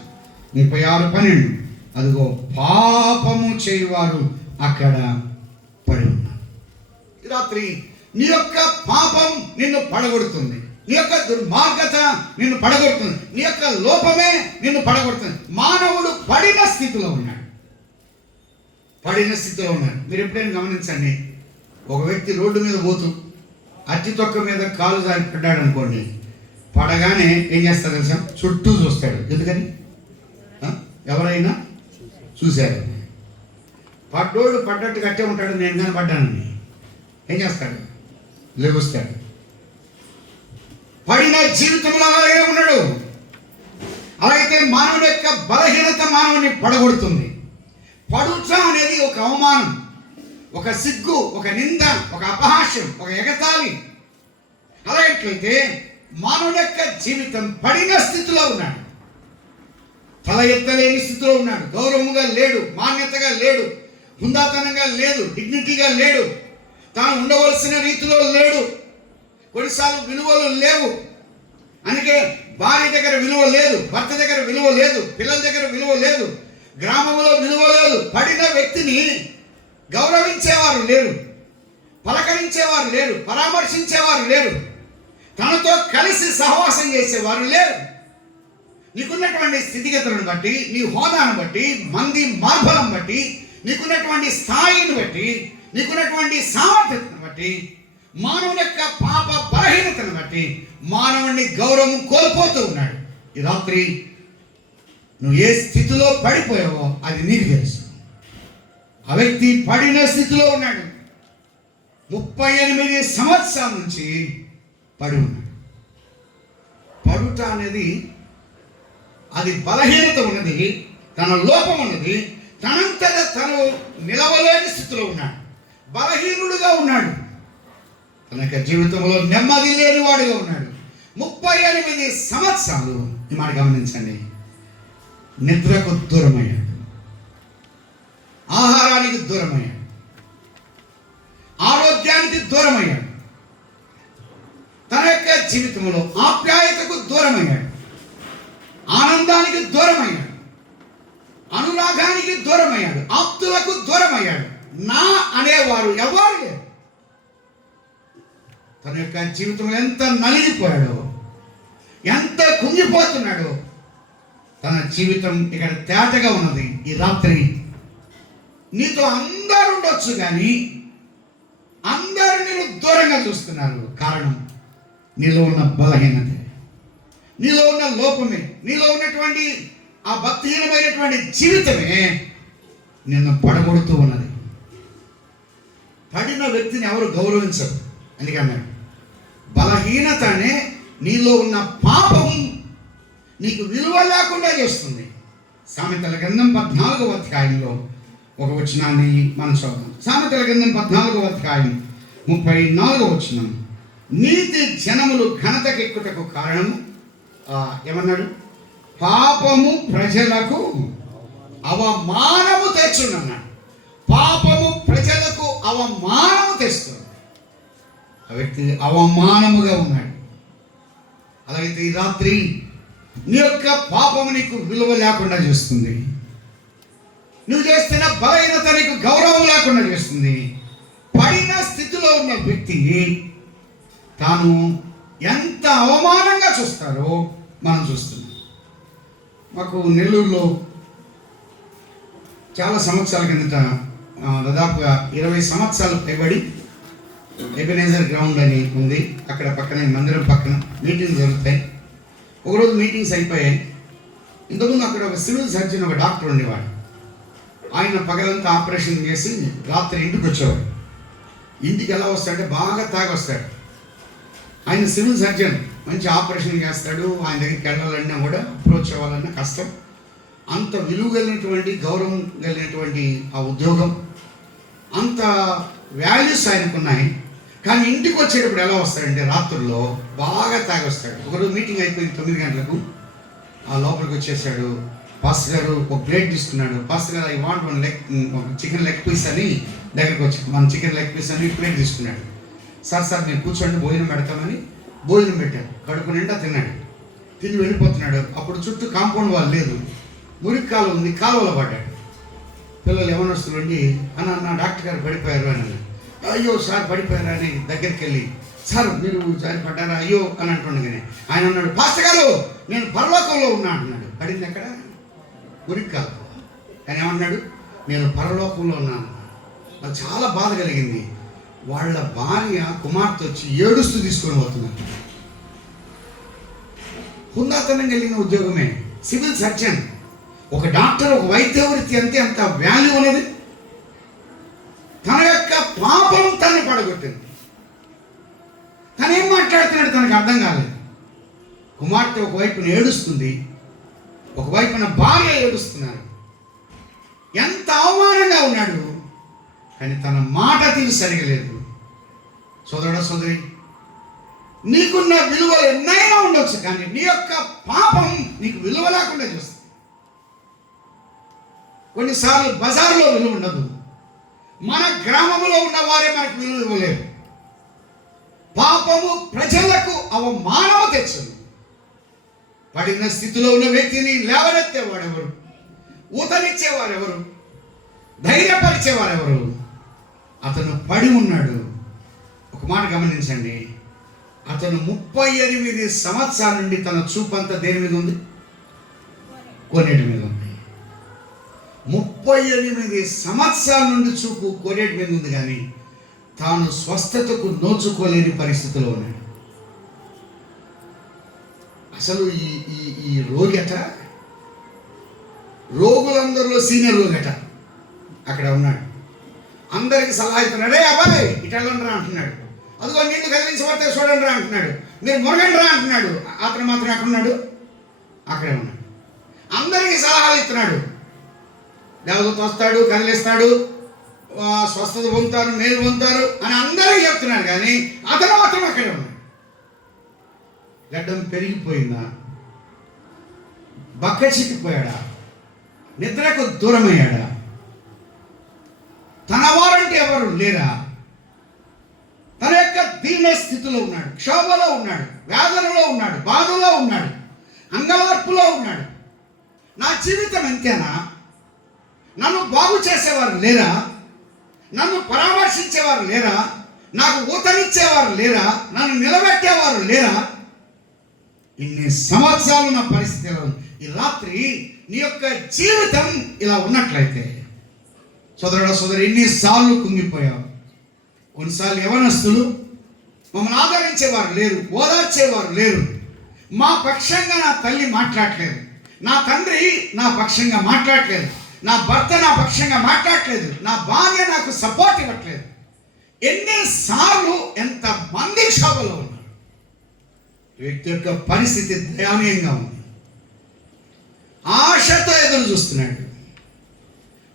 36:12, అదిగో పాపము చేయువారు అక్కడ పడి ఉన్నారు. రాత్రి నీ యొక్క పాపం నిన్ను పడగొడుతుంది, నీ యొక్క దుర్మార్గత నిన్ను పడగొడుతుంది, నీ యొక్క లోపమే నిన్ను పడగొడుతుంది. మానవుడు పడిన స్థితిలో ఉన్నాడు, పడిన స్థితిలో ఉన్నాడు. మీరు ఎప్పుడైనా గమనించండి, ఒక వ్యక్తి రోడ్డు మీద పోతూ అట్టి తొక్క మీద కాలు జారి పడ్డాడు అనుకోండి, పడగానే ఏం చేస్తాడు తెలుసా? చుట్టూ చూస్తాడు. ఎందుకని? ఎవరైనా చూశారు. పడ్డోడు పడ్డట్టు కట్టే ఉంటాడు. నేను కానీ పడ్డానని ఏం చేస్తాడు? లేగుస్తాడు. పడిన జీవితంలో అలాగే ఉన్నాడు. అలాగైతే మానవుడి యొక్క బలహీనత మానవుని పడగొడుతుంది. పడుట అనేది ఒక అవమానం, ఒక సిగ్గు, ఒక నింద, ఒక అపహాస్యం, ఒక ఎగతాళి. అలాగట్లయితే మానవుని యొక్క జీవితం పడిన స్థితిలో ఉన్నాడు, తల ఎత్తలేని స్థితిలో ఉన్నాడు, గౌరవంగా లేడు, మాన్యతగా లేడు, హుందాతనంగా లేదు, డిగ్నిటీగా లేడు, తాను ఉండవలసిన రీతిలో లేడు. కొన్నిసార్లు విలువలు లేవు. అందుకే భార్య దగ్గర విలువ లేదు, భర్త దగ్గర విలువ లేదు, పిల్లల దగ్గర విలువ లేదు, గ్రామంలో విలువ లేదు. పడిన వ్యక్తిని గౌరవించేవారు లేరు, పలకరించేవారు లేరు, పరామర్శించేవారు లేరు, తనతో కలిసి సహవాసం చేసేవారు లేరు. నీకున్నటువంటి స్థితిగతులను బట్టి, నీ హోదాను బట్టి, మంది మార్బలం బట్టి, నీకున్నటువంటి స్థాయిని బట్టి, నీకున్నటువంటి సామర్థ్యతను బట్టి, మానవుని యొక్క పాప బలహీనతను బట్టి మానవుని గౌరవం కోల్పోతూ ఉన్నాడు. ఈ రాత్రి నువ్వు ఏ స్థితిలో పడిపోయావో అది నీకు తెలుసు. ఆ వ్యక్తి పడిన స్థితిలో ఉన్నాడు. 38 సంవత్సరాల నుంచి పడి ఉన్నాడు. పడుట అనేది అది బలహీనత ఉన్నది, తన లోపం ఉన్నది, తనంతట తను నిలవలేని స్థితిలో ఉన్నాడు, బలహీనుడుగా ఉన్నాడు, తన యొక్క జీవితంలో నెమ్మది లేని వాడుగా ఉన్నాడు. 38 సంవత్సరాలు. ఈ మాట గమనించండి. నిద్రకు దూరమయ్యాడు, ఆహారానికి దూరమయ్యాడు, ఆరోగ్యానికి దూరమయ్యాడు, తన యొక్క జీవితంలో ఆప్యాయతకు దూరమయ్యాడు, ఆనందానికి దూరమయ్యాడు, అనురాగానికి దూరమయ్యాడు, ఆప్తులకు దూరమయ్యాడు. నా అనేవారు ఎవరు లేరు. తన యొక్క జీవితంలో ఎంత నలిగిపోయాడో, ఎంత కుంగిపోతున్నాడో. తన జీవితం ఇక్కడ తేటగా ఉన్నది. ఈ రాత్రి నీతో అందరూ ఉండొచ్చు, కానీ అందరూ నేను దూరంగా చూస్తున్నారు. కారణం నీలో ఉన్న బలహీనత, నీలో ఉన్న లోపమే, నీలో ఉన్నటువంటి ఆ భక్తిహీనమైనటువంటి జీవితమే నిన్ను పడగొడుతూ ఉన్నది. పడిన వ్యక్తిని ఎవరు గౌరవించరు. అందుకన్నాడు బలహీనతనే నీలో ఉన్న పాపం నీకు విలువ లేకుండా చేస్తుంది. సామెతల గ్రంథం 14వ అధ్యాయంలో ఒక వచనాన్ని మనం చదువుతాం. సామెతల గ్రంథం 14వ అధ్యాయం 34వ వచనం. నీతి జనములు ఘనతకెక్కుటకు కారణము ఏమన్నాడు? పాపము ప్రజలకు అవమానము తెచ్చునన్నాడు. పాపము ప్రజలకు అవమానము తెస్తుంది. ఆ వ్యక్తి అవమానముగా ఉన్నాడు. అలాగైతే ఈ రాత్రి నీ యొక్క పాపము నీకు విలువ లేకుండా చేస్తుంది. నువ్వు చేస్తున్న బలహీనత నీకు గౌరవం లేకుండా చేస్తుంది. పడిన స్థితిలో ఉన్న వ్యక్తి తాను ఎంత అవమానంగా చూస్తారో మనం చూస్తున్నాం. మాకు నెల్లూరులో చాలా సంవత్సరాల కిందట, దాదాపుగా 20 సంవత్సరాలు పైబడి ఎబెనేజర్ గ్రౌండ్ అని ఉంది. అక్కడ పక్కనే మందిరం పక్కన మీటింగ్స్ జరుగుతాయి. ఒకరోజు మీటింగ్స్ అయిపోయాయి. ఇంతకుముందు అక్కడ ఒక సివిల్ సర్జన్, ఒక డాక్టర్ ఉండేవాడు. ఆయన పగలంతా ఆపరేషన్ చేసి రాత్రి ఇంటికి వచ్చేవాడు. ఇంటికి ఎలా వస్తాడంటే బాగా తాగి వస్తాడు. ఆయన సివిల్ సర్జన్, మంచి ఆపరేషన్ చేస్తాడు. ఆయన దగ్గరికి వెళ్ళాలన్నా కూడా అప్రోచ్ అవ్వాలన్నా కష్టం. అంత విలువ కలిగినటువంటి, గౌరవం కలిగినటువంటి ఆ ఉద్యోగం, అంత వాల్యూస్ ఆయనకున్నాయి. కానీ ఇంటికి వచ్చేటప్పుడు ఎలా వస్తాడంటే రాత్రుల్లో బాగా తాగి వస్తాడు. ఒకరోజు మీటింగ్ అయిపోయింది 9 గంటలకు. ఆ లోపలికి వచ్చేసాడు. పాస్టర్ గారు ఒక ప్లేట్ తీసుకున్నాడు. పాస్టర్ గారు ఐ వాంట్ ఒక చికెన్ లెగ్ పీస్ అని దగ్గరికి వచ్చి, మన చికెన్ లెగ్ పీస్ అని ప్లేట్ తీసుకున్నాడు. సార్ మీరు కూర్చోండి, భోజనం పెడతామని భోజనం పెట్టాడు. కడుపు నిండా తిన్నాడు. తిని వెళ్ళిపోతున్నాడు. అప్పుడు చుట్టూ కాంపౌండ్ వాల్ లేదు, మురికి కాలువ ఉంది. కాలువలో పడ్డాడు. పిల్లలు యవనస్తులు ఉండి అన్న డాక్టర్ గారు పడిపోయారు అని. అయ్యో సార్ పడిపోయారా అని దగ్గరికి వెళ్ళి, సార్ మీరు జారి పడ్డారా అయ్యో అని అంటుండగానే ఆయన అన్నాడు, పాస్టర్ గారు నేను పరలోకంలో ఉన్నా అంటున్నాడు. పడింది ఎక్కడ? మురికి కాలువ. ఆయన ఏమన్నాడు? నేను పరలోకంలో ఉన్నాను. నాకు చాలా బాధ కలిగింది. వాళ్ళ భార్య కుమార్తె వచ్చి ఏడుస్తూ తీసుకొని పోతున్నాడు. హుందాతనం కలిగిన ఉద్యోగమే, సివిల్ సర్జన్. ఒక డాక్టర్, ఒక వైద్య వృత్తి అంతే అంత వాల్యూ ఉన్నది. తన యొక్క పాపం తను పడగొట్టింది. తనేం మాట్లాడుతున్నాడు తనకు అర్థం కాలేదు. కుమార్తె ఒకవైపున ఏడుస్తుంది, ఒకవైపున భార్య ఏడుస్తున్నారు. ఎంత అవమానంగా ఉన్నాడు, కానీ తన మాట తీరు సరిగలేదు. సోదరుడా సోదరి, నీకున్న విలువలు ఎన్నైనా ఉండొచ్చు, కానీ నీ యొక్క పాపం నీకు విలువ లేకుండా చేస్తుంది. కొన్నిసార్లు బజార్లో విలువ ఉండదు, మన గ్రామంలో ఉన్న వారే మనకు విలువ ఇవ్వలేరు. పాపము ప్రజలకు అవమానము తెచ్చును. పడిన స్థితిలో ఉన్న వ్యక్తిని లేవనెత్తేవాడెవరు? ఊతనిచ్చేవారెవరు? ధైర్యపరిచేవారెవరు? అతను పడి ఉన్నాడు. ఒక మాట గమనించండి, అతను 38 సంవత్సరాల నుండి తన చూపంతా దేని మీద ఉంది? కోనేటి మీద ఉంది. 38 సంవత్సరాల నుండి చూపు కోనేటి మీద ఉంది, కానీ తాను స్వస్థతకు నోచుకోలేని పరిస్థితిలో ఉన్నాడు. అసలు ఈ రోగట, రోగులందరిలో సీనియర్ రోగట అక్కడ ఉన్నాడు. అందరికి సలహా ఇస్తున్నాడు. రే అబ్బాయి ఇటెళ్ళండి రా అంటున్నాడు. అదిగో నీళ్ళు కదిలించబడితే చూడండి రా అంటున్నాడు. మీరు మురగండి రా అంటున్నాడు. అతను మాత్రం ఎక్కడ ఉన్నాడు? అక్కడే ఉన్నాడు. అందరికీ సలహాలు ఇస్తున్నాడు. దేవదూత వస్తాడు, కదిలిస్తాడు, స్వస్థత పొందుతారు, మేలు పొందుతారు అని అందరికీ చెప్తున్నాడు, కానీ అతను మాత్రం అక్కడే ఉన్నాడు. గడ్డం పెరిగిపోయిందా? బక్క చిక్కిపోయాడా? నిద్రకు దూరమయ్యాడా? తన వారంటే ఎవరు లేరా? తన యొక్క దీన స్థితిలో ఉన్నాడు, క్షోభలో ఉన్నాడు, వేదనలో ఉన్నాడు, బాధలో ఉన్నాడు, అంగలార్పులో ఉన్నాడు. నా జీవితం ఎంతేనా? నన్ను బాగు చేసేవారు లేరా? నన్ను పరామర్శించేవారు లేరా? నాకు ఊతనిచ్చేవారు లేరా? నన్ను నిలబెట్టేవారు లేరా? ఇన్ని సంవత్సరాలు నా పరిస్థితి ఎలా ఉంది? ఈ రాత్రి నీ యొక్క జీవితం ఇలా ఉన్నట్లయితే, సోదరుడా సోదరి, ఎన్నిసార్లు కుంగిపోయావు. కొన్నిసార్లు యవనస్తులు మమ్మల్ని ఆదరించేవారు లేరు, ఓదార్చేవారు లేరు. మా పక్షంగా నా తల్లి మాట్లాడలేదు, నా తండ్రి నా పక్షంగా మాట్లాడలేదు, నా భర్త నా పక్షంగా మాట్లాడలేదు, నా భార్య నాకు సపోర్ట్ ఇవ్వట్లేదు. ఎన్నిసార్లు ఎంతమంది క్షోభలో ఉన్నారు. వ్యక్తి యొక్క పరిస్థితి దయనీయంగా ఉంది. ఆశతో ఎదురు చూస్తున్నాడు,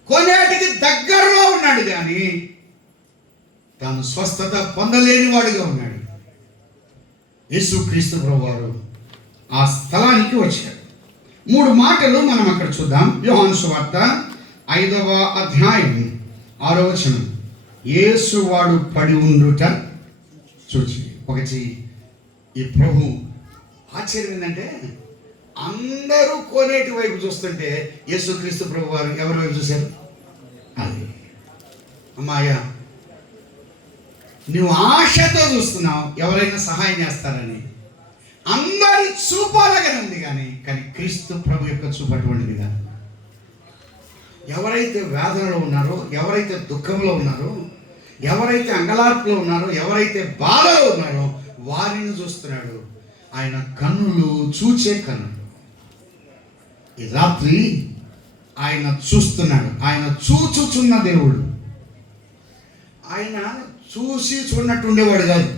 కొనేటికి దగ్గరలో ఉన్నాడు, కానీ తాను స్వస్థత పొందలేని వాడిగా ఉన్నాడు. యేసుక్రీస్తు ప్రభువారు ఆ స్థలానికి వచ్చాడు. 3 మాటలు మనం అక్కడ చూద్దాం. యోహాను సువార్త 5వ అధ్యాయం 6వ వచనం. యేసు వాడు పడి ఉండుట చూచి. ఒకటి, ఈ ప్రభు ఆశ్చర్యం ఏంటంటే, అందరూ కోనేటి వైపు చూస్తుంటే యేసుక్రీస్తు ప్రభు వారు ఎవరి వైపు చూశారు? అది అమ్మాయ, నువ్వు ఆశతో చూస్తున్నావు ఎవరైనా సహాయం చేస్తారని. అందరి చూపు అలాగే ఉంది, కానీ క్రీస్తు ప్రభు యొక్క చూపు అటువంటిది కాదు. ఎవరైతే వేదనలో ఉన్నారో, ఎవరైతే దుఃఖంలో ఉన్నారో, ఎవరైతే అంగలార్పులో ఉన్నారో, ఎవరైతే బాధలో ఉన్నారో వారిని చూస్తున్నాడు. ఆయన కన్నులు చూచే కన్నులు. ఈ రాత్రి ఆయన చూస్తున్నాడు. ఆయన చూచుచున్న దేవుడు. ఆయన చూసి చూడనట్టు ఉండేవాడు కాదు.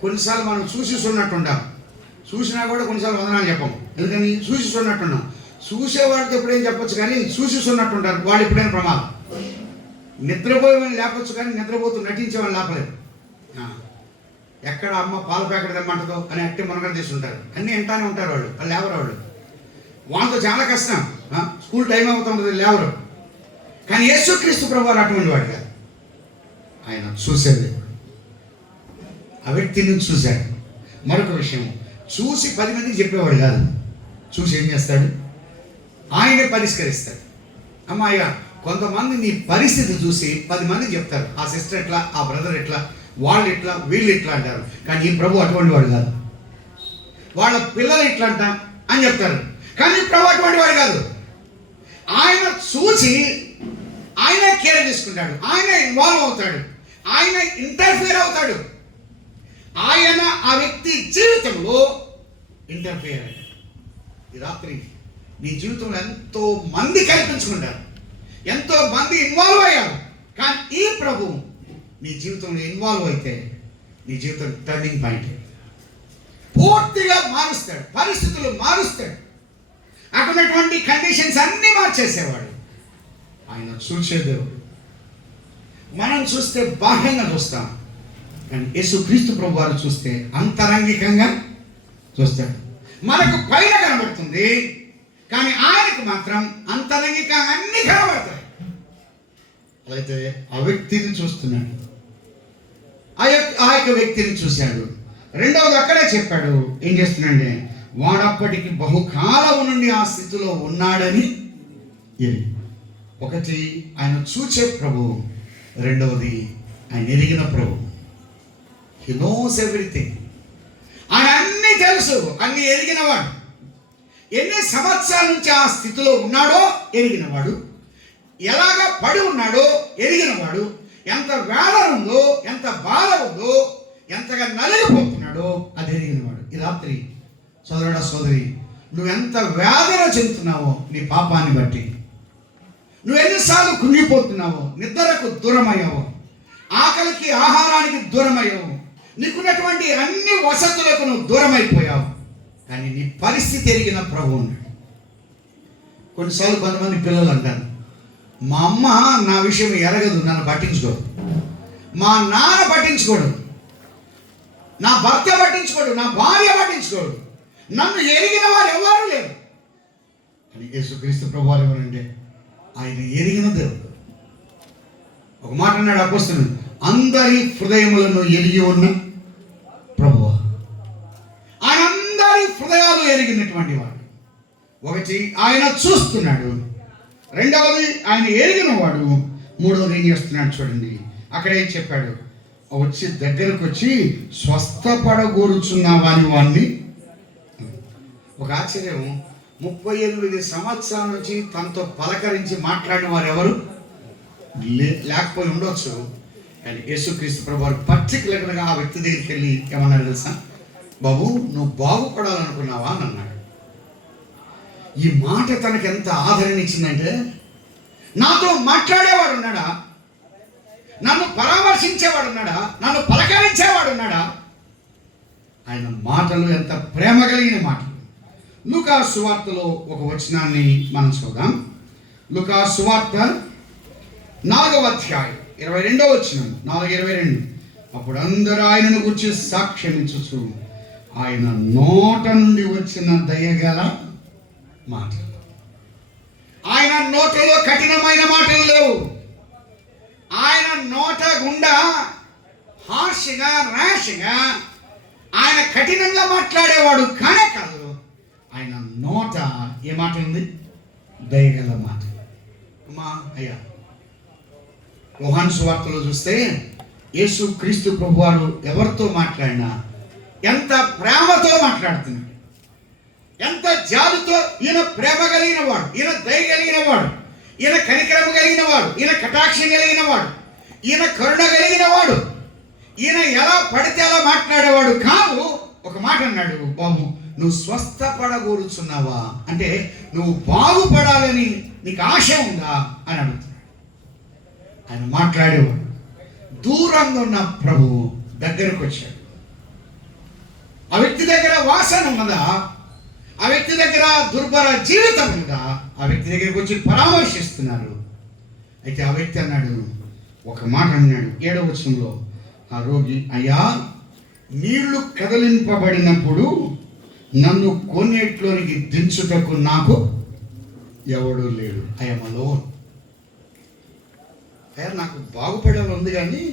కొన్నిసార్లు మనం చూసి చూడనట్టు ఉండాం. చూసినా కూడా కొన్నిసార్లు వందనాలు చెప్పం. ఎందుకని? చూసి చూడనట్టున్నాం. చూసేవాడికి ఎప్పుడేం చెప్పొచ్చు, కానీ చూసి చూడనట్టు ఉంటారు. వాడు ఎప్పుడైనా ప్రమాదం. నిద్రపోయేవాడిని లేపొచ్చు, కానీ నిద్రపోతూ నటించేవాడిని లేపలేదు. ఎక్కడ అమ్మ పాలు ప్యాకెట్ తెమ్మంటుందో అని అట్టి మునగడ చేసి ఉంటారు. అన్నీ వింటానే ఉంటారు వాళ్ళు లేవరు. వాళ్ళతో చాలా కష్టం. స్కూల్ టైం అవుతుంది, లేవరు. కానీ యేసుక్రీస్తు ప్రభువారు అటువంటి వాడు కాదు. ఆయన చూసేది, ఆ వ్యక్తిని చూశాడు. మరొక విషయం, చూసి 10 మందికి చెప్పేవాడు కాదు. చూసి ఏం చేస్తాడు? ఆయనే పరిష్కరిస్తాడు. అమ్మాయ, కొంతమంది నీ పరిస్థితి చూసి 10 మందికి చెప్తారు. ఆ సిస్టర్ ఎట్లా, ఆ బ్రదర్ ఎట్లా, వాళ్ళు ఇట్లా, వీళ్ళు ఇట్లా అంటారు. కానీ ఈ ప్రభు అటువంటి వాడు కాదు. వాళ్ళ పిల్లలు ఇట్లా అంటా అని చెప్తారు. కానీ ప్రభు అటువంటి వాడు కాదు. ఆయన చూసి ఆయన కేర్ తీసుకుంటాడు, ఆయన ఇన్వాల్వ్ అవుతాడు, ఆయన ఇంటర్ఫియర్ అవుతాడు. ఆయన ఆ వ్యక్తి జీవితంలో ఇంటర్ఫియర్ అయ్యాడు. ఈ రాత్రి నీ జీవితంలో ఎంతో మంది కల్పించుకుంటారు, ఎంతో మంది ఇన్వాల్వ్ అయ్యారు. కానీ ఈ ప్రభు నీ జీవితంలో ఇన్వాల్వ్ అయితే నీ జీవితం టర్నింగ్ పాయింట్. పూర్తిగా మారుస్తాడు, పరిస్థితులు మారుస్తాడు. అక్కడున్నటువంటి కండిషన్స్ అన్నీ మార్చేసేవాడు. ఆయన చూసే దేవుడు. మనం చూస్తే బాహ్యంగా చూస్తాం, కానీ యేసుక్రీస్తు ప్రభు వారు చూస్తే అంతరంగికంగా చూస్తాడు. మనకు పైన కనబడుతుంది, కానీ ఆయనకు మాత్రం అంతరంగికంగా అన్ని కనబడతాయి. అయితే ఆ వ్యక్తిని చూస్తున్నాడు, ఆ యొక్క వ్యక్తిని చూశాడు. రెండవది అక్కడే చెప్పాడు, ఏం చేస్తున్నాడే, వాడప్పటికి బహుకాలం నుండి ఆ స్థితిలో ఉన్నాడని ఎరిగి. ఒకటి ఆయన చూచే ప్రభు, రెండవది ఆయన ఎరిగిన ప్రభు. He knows everything. ఆయన అన్నీ తెలుసు, అన్నీ ఎరిగినవాడు. ఎన్ని సంవత్సరాల నుంచి ఆ స్థితిలో ఉన్నాడో ఎరిగినవాడు, ఎలాగ పడి ఉన్నాడో ఎరిగినవాడు, ఎంత వేదన ఉందో, ఎంత బాధ ఉందో, ఎంతగా నలిగిపోతున్నాడో అది ఎరిగినవాడు. ఈ రాత్రి సోదరుడా సోదరి, నువ్వు ఎంత వేదన చెందుతున్నావో నీ పాపాన్ని బట్టి, నువ్వు ఎన్నిసార్లు కుంగిపోతున్నావో, నిద్రకు దూరమయ్యావో, ఆకలికి ఆహారానికి దూరమయ్యావు, నీకున్నటువంటి అన్ని వసతులకు నువ్వు దూరమైపోయావు. కానీ నీ పరిస్థితి ఎరిగిన ప్రభువు ఉన్నాడు. కొన్నిసార్లు కొంతమంది పిల్లలు అంటారు, మా అమ్మ నా విషయం ఎరగదు, నన్ను పట్టించుకోడు, మా నాన్న పట్టించుకోడు, నా భర్త పట్టించుకోడు, నా భార్య పట్టించుకోడు, నన్ను ఎరిగిన వారు ఎవరు లేరు. అని యేసుక్రీస్తు ప్రభు వారు ఎవరంటే ఆయన ఎరిగిన దేవుడు. ఒక మాట అన్నాడు అపోస్తలుడు, అందరి హృదయములను ఎరిగి ఉన్న ప్రభువు. ఆయన అందరి హృదయాలు ఎరిగినటువంటి వాడు. ఒకటి ఆయన చూస్తున్నాడు, రెండవది ఆయన ఎరిగిన వాడు, మూడవది ఏం చేస్తున్నాడు చూడండి. అక్కడే చెప్పాడు, వచ్చి దగ్గరకు వచ్చి స్వస్థపడగోరుచున్నావా అని వాడిని. ఒక ఆశ్చర్యం, 38 సంవత్సరాల నుంచి తనతో పలకరించి మాట్లాడిన వారు ఎవరు లేకపోయి ఉండొచ్చు. కానీ యేసుక్రీస్తు ప్రభు వారు పర్టికులర్గా ఆ వ్యక్తి దగ్గరికి వెళ్ళి ఏమన్నారు తెలుసా, బాబు నువ్వు బాగుపడాలనుకున్నావా అని అన్నాడు. ఈ మాట తనకు ఎంత ఆదరణ ఇచ్చిందంటే, నాతో మాట్లాడేవాడు ఉన్నాడా, నన్ను పరామర్శించేవాడు ఉన్నాడా, నన్ను పలకరించేవాడు ఉన్నాడా. ఆయన మాటలు ఎంత ప్రేమ కలిగిన మాటలు. లూకా సువార్తలో ఒక వచనాన్ని మనం చూద్దాం. లూకా సువార్త 4వ అధ్యాయం 22వ వచనం, 4:22. అప్పుడు అందరూ ఆయనను గురించి సాక్ష్యమించుచు ఆయన నోట నుండి వచ్చిన దయగల మాటలు. ఆయన నోటలో కఠినమైన మాటలు లేవు. ఆయన నోట గుండా హార్ష్గా ర్యాష్గా ఆయన కఠినంగా మాట్లాడేవాడు కానే కాదు. ఆయన నోట ఏ మాట ఉంది, దయగల మాట. అమ్మా అయ్యా, యోహాను సువార్తలో చూస్తే యేసు క్రీస్తు ప్రభు వారు ఎవరితో మాట్లాడినా ఎంత ప్రేమతో మాట్లాడుతున్నాడు, ఎంత జాలితో. ఈయన ప్రేమ కలిగిన వాడు, ఈయన దయ కలిగిన వాడు, ఈయన కనికరం కలిగిన వాడు, ఈయన కటాక్షం కలిగిన వాడు, ఈయన కరుణ కలిగిన వాడు. ఈయన ఎలా పడితే అలా మాట్లాడేవాడు కాదు. ఒక మాట అన్నాడు, బాబు నువ్వు స్వస్థపడగోరుచున్నావా అంటే నువ్వు బాగుపడాలని నీకు ఆశ ఉందా అని అడుగుతున్నాడు. ఆయన మాట్లాడేవాడు. దూరంగా ఉన్న ప్రభు దగ్గరకు వచ్చాడు. ఆ వ్యక్తి దగ్గర వాసన ఉన్నదా, ఆ వ్యక్తి దగ్గర దుర్భర జీవితం ఉందా, ఆ వ్యక్తి దగ్గరికి వచ్చి పరామర్శిస్తున్నారు. అయితే ఆ వ్యక్తి అన్నాడు, ఒక మాట అన్నాడు 7వ వచనంలో, ఆ రోగి, అయ్యా నీళ్లు కదిలింపబడినప్పుడు నన్ను కోనేట్లోనికి దించుటకు నాకు ఎవడు లేడు. I'm alone. అయ్యా నాకు బాగుపడాలని ఉంది, కానీ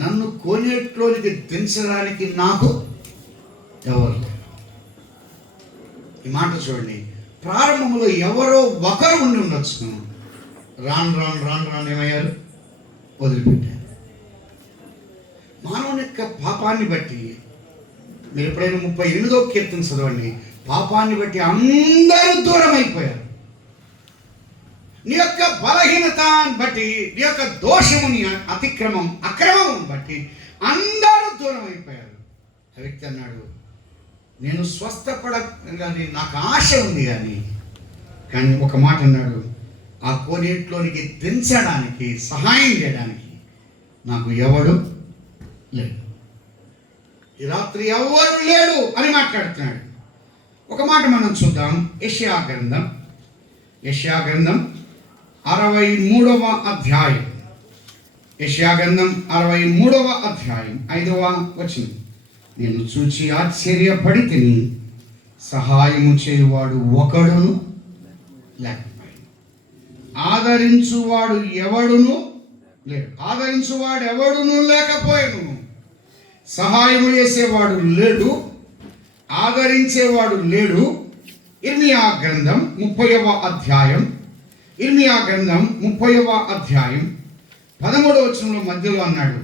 నన్ను కోనేట్లోనికి దించడానికి నాకు ఎవరు లేరు. ఈ మాట చూడండి, ప్రారంభంలో ఎవరో ఒకరు ఉండి ఉండొచ్చు, రాను రాను రాను రాను ఏమయ్యారు, వదిలిపెట్టారు. మానవుని యొక్క పాపాన్ని బట్టి, మీరు ఎప్పుడైనా 38వ కీర్తన చదవండి, పాపాన్ని బట్టి అందరూ దూరం అయిపోయారు. నీ యొక్క బలహీనతను బట్టి, నీ యొక్క దోషముని అక్రమం బట్టి అందరూ దూరం అయిపోయారు. ఆ వ్యక్తి అన్నాడు, నేను స్వస్థపడాలని నాకు ఆశ ఉంది, కానీ ఒక మాట అన్నాడు, ఆ కోనేట్లోనికి దించడానికి సహాయం చేయడానికి నాకు ఎవడు లేడు. ఈ రాత్రి ఎవరు లేడు అని మాట్లాడుతున్నాడు. ఒక మాట మనం చూద్దాం. యెషయా గ్రంథం 63వ అధ్యాయం, యెషయా గ్రంథం 63వ అధ్యాయం 5వ వచనం. నేను చూచి ఆశ్చర్యపడి తిని, సహాయము చేయువాడు ఒకడును లేకపోయాడు, ఆదరించువాడు ఎవడును లేడు. ఆదరించువాడు ఎవడును లేకపోయాను. సహాయము చేసేవాడు లేడు, ఆదరించేవాడు లేడు. ఇర్మియా గ్రంథం 30వ అధ్యాయం, ఇర్మియా గ్రంథం 30వ అధ్యాయం 13వ వచనంలో మధ్యలో అన్నాడు,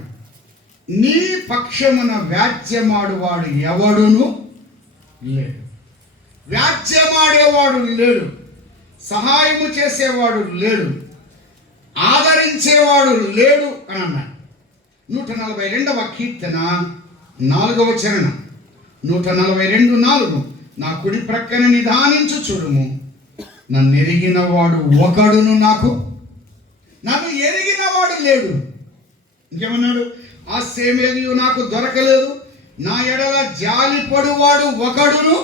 నీ పక్షమున వ్యాజ్యమాడువాడు ఎవడును లేడు. వ్యాజ్యమాడేవాడు లేడు, సహాయము చేసేవాడు లేడు, ఆదరించేవాడు లేడు అని అన్నాడు. 142వ కీర్తన 4వ చరణం, 142:4, నా కుడి ప్రక్కన నిదానించు చూడుము, నన్ను ఎరిగిన వాడు ఒకడును నన్ను ఎరిగిన వాడు లేడు. ఇంకేమన్నాడు, ఆశ్రయమేది నాకు దొరకలేదు, నా ఎడల జాలిపడువాడు ఒకడును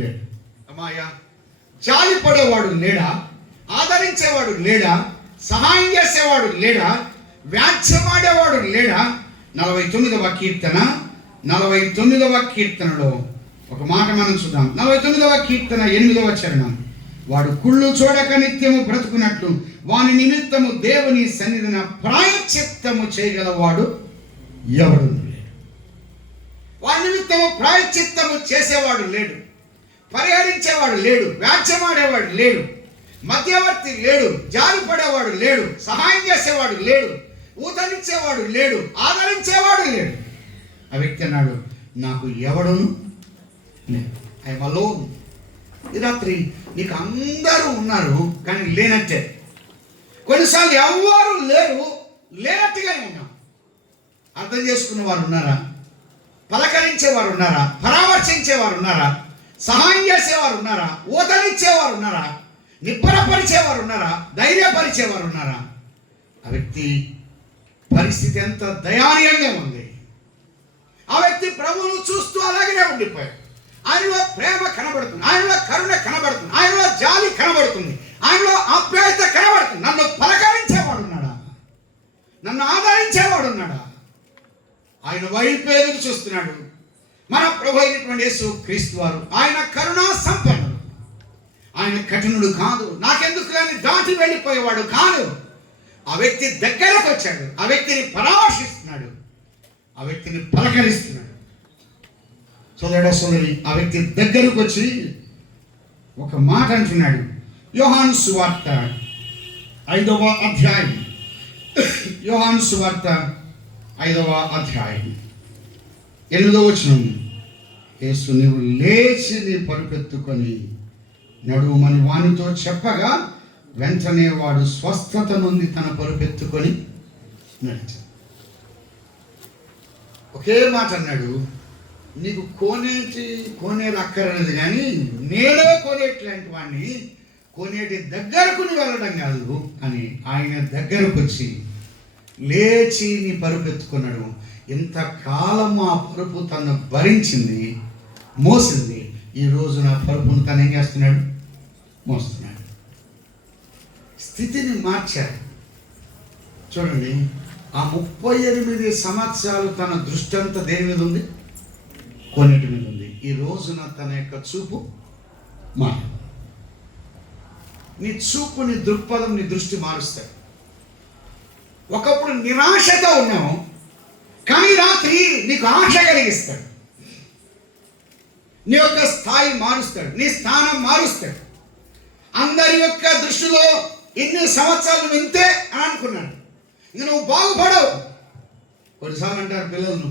లేడు. అమ్మాయ, జాలిపడేవాడు లేడా? ఆదరించేవాడు లేడా? సహాయం చేసేవాడు లేడా? వ్యాజ్యమాడేవాడు లేడా? 49వ కీర్తన 49వ కీర్తనలో ఒక మాట మనం చూద్దాం. 49వ కీర్తన 8వ చరణం, వాడు కుళ్ళు చూడక నిత్యము బ్రతుకున్నట్లు వాని నిమిత్తము దేవుని సన్నిధిన ప్రాయశ్చిత్తము చేయగలవాడు ఎవడు లేడు. వాని నిమిత్తము ప్రాయశ్చిత్తము చేసేవాడు లేడు, పరిహరించేవాడు లేడు, వ్యాజ్యమాడేవాడు లేడు, మధ్యవర్తి లేడు, జారిపడేవాడు లేడు, సహాయం చేసేవాడు లేడు, ఊతనిచ్చేవాడు లేడు, ఆదరించేవాడు లేడు. ఆ వ్యక్తి అన్నాడు, నాకు ఎవడును లేదు. I'm alone. ఈ రాత్రి నీకు అందరూ ఉన్నారు కానీ లేనట్టే. కొన్నిసార్లు ఎవరు లేరు, లేనట్టుగానే ఉన్నాం. అర్థం చేసుకున్న వారు ఉన్నారా? పలకరించేవారు ఉన్నారా? పరామర్శించేవారు ఉన్నారా? సహాయం చేసేవారు ఉన్నారా? ఊతనిచ్చేవారు ఉన్నారా? నిబ్బరపరిచేవారు ఉన్నారా? ధైర్యపరిచేవారు ఉన్నారా? ఆ వ్యక్తి పరిస్థితి ఎంత దయానీయంగా ఉంది. ఆ వ్యక్తి ప్రభువును చూస్తూ అలాగనే ఉండిపోయాడు. ఆయనలో ప్రేమ కనబడుతుంది, ఆయనలో కరుణ కనబడుతుంది, ఆయనలో జాలి కనబడుతుంది, ఆయనలో ఆప్యాయత కనబడుతుంది. నన్ను పలకరించేవాడు ఉన్నాడా? నన్ను ఆదరించేవాడు ఉన్నాడా? ఆయన వైపు ఎదురు చూస్తున్నాడు. మన ప్రభు అయినటువంటి యేసు క్రీస్తు వారు ఆయన కరుణా సంపన్నుడు. ఆయన కఠినుడు కాదు, నాకెందుకు లేని దాటి వెళ్ళిపోయేవాడు కాదు. ఆ వ్యక్తి దగ్గరకు వచ్చాడు, ఆ వ్యక్తిని పరామర్శిస్తున్నాడు, ఆ వ్యక్తిని పలకరిస్తున్నాడు. సోదరుడా సోదరి, ఆ వ్యక్తి దగ్గరకు వచ్చి ఒక మాట అంటున్నాడు. యోహాను సువార్త 5వ అధ్యాయం, యోహాను సువార్త 5వ అధ్యాయం 8వ వచనం, యేసు నీవు లేచి నీ పరుపెత్తుకొని నడుమని వానితో చెప్పగా వెంటనే వాడు స్వస్థత నుండి తన పరుపెత్తుకొని నడిచాడు. ఒకే మాట అన్నాడు, నీకు కోనేరు అక్కర్లేదు కానీ నేనే కోనేట్లాంటి వాడిని, కోనేటి దగ్గరకు నువ్వు వెళ్ళడం కాదు అని ఆయన దగ్గరకు వచ్చి లేచి నీ పరుపు ఎత్తుకున్నాడు. ఇంతకాలం ఆ పరుపు తను భరించింది, మోసింది. ఈరోజు నా పరుపును తను ఏం చేస్తున్నాడు? మోస్తున్నాడు. స్థితిని మార్చాడు. చూడండి, ఆ 38 సంవత్సరాలు తన దృష్టి అంతా దేని మీద ఉంది? కొన్నిటి మీద ఉంది. ఈ రోజున తన యొక్క చూపు మారు. నీ చూపు, నీ దృక్పథం, నీ దృష్టి మారుస్తాడు. ఒకప్పుడు నిరాశతో ఉన్నావు కానీ రాత్రి నీకు ఆశ కలిగిస్తాడు. నీ యొక్క స్థాయి మారుస్తాడు, నీ స్థానం మారుస్తాడు. అందరి యొక్క దృష్టిలో ఇన్ని సంవత్సరాలు వింతే అని అనుకున్నాడు, ఇంక నువ్వు బాగుపడవు. కొన్నిసార్లు అంటారు పిల్లలు,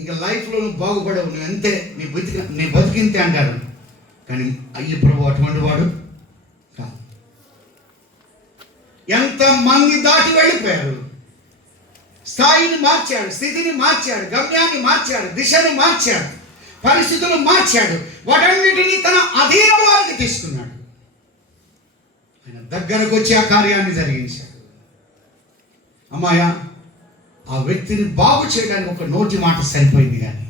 ఇంకా లైఫ్లో నువ్వు బాగుపడవు, నువ్వు అంతే, నీ బతికింతే అంటారు. కానీ అయ్యి ప్రభు అటువంటి వాడు కాదు. ఎంతమంది దాటి వెళ్ళిపోయారు. స్థాయిని మార్చాడు, స్థితిని మార్చాడు, గమ్యాన్ని మార్చాడు, దిశను మార్చాడు, పరిస్థితులు మార్చాడు. వాటన్నిటినీ తన అధీనంలోకి తీసుకున్నాడు. ఆయన దగ్గరకు వచ్చి ఆ కార్యాన్ని జరిగించాడు. అమ్మాయ, ఆ వ్యక్తిని బాగు చేయడానికి ఒక నోటి మాట సరిపోయింది కానీ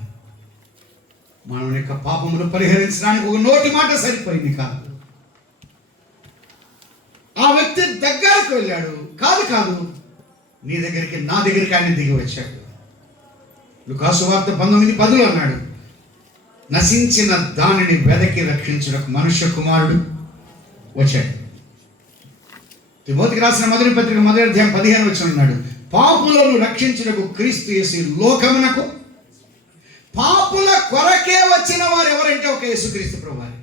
మన యొక్క పాపమును పరిహరించడానికి ఒక నోటి మాట సరిపోయింది కాదు. ఆ వ్యక్తి ఎక్కడికి వెళ్ళాడు? కాదు, నీ దగ్గరికి, నా దగ్గరికి ఆయన దిగి వచ్చాడు. లూకాసు వార్త 19:10 అన్నాడు, నశించిన దానిని వెదకి రక్షించుటకు మనుష్య కుమారుడు వచ్చాడు. తిమోతికి రాసిన మొదటి పత్రిక 1:15 అన్నాడు, పాపులను రక్షించుటకు క్రీస్తు యేసు లోకమునకు, పాపుల కొరకే వచ్చిన వారు ఎవరంటే ఒక యేసుక్రీస్తు ప్రభువారే.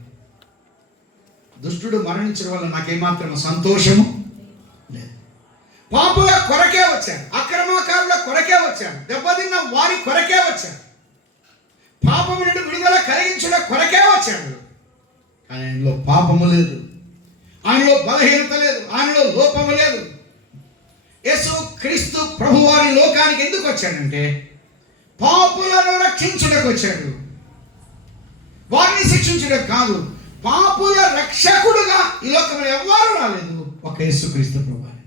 దుష్టుడు మరణించడం వల్ల నాకేమాత్రం సంతోషము లేదు. పాపుల కొరకే వచ్చాడు, అక్రమకారుల కొరకే వచ్చాడు, దెబ్బతిన్న వారి కొరకే వచ్చాడు, పాపము నుండి విడుదల కలిగించడం కొరకే వచ్చాడు. కానీ ఆయనలో పాపము లేదు, ఆయనలో బలహీనత లేదు, ఆయనలో లోపము లేదు. యేసు క్రీస్తు ప్రభువారి లోకానికి ఎందుకు వచ్చాడంటే పాపులను రక్షించుటకు వచ్చాడు. వారిని శిక్షించుటకు కాదు, పాపుల రక్షకుడుగా ఈ లోకంలో ఎవ్వరూ రాలేదు, ఒక యేసుక్రీస్తు ప్రభువారే.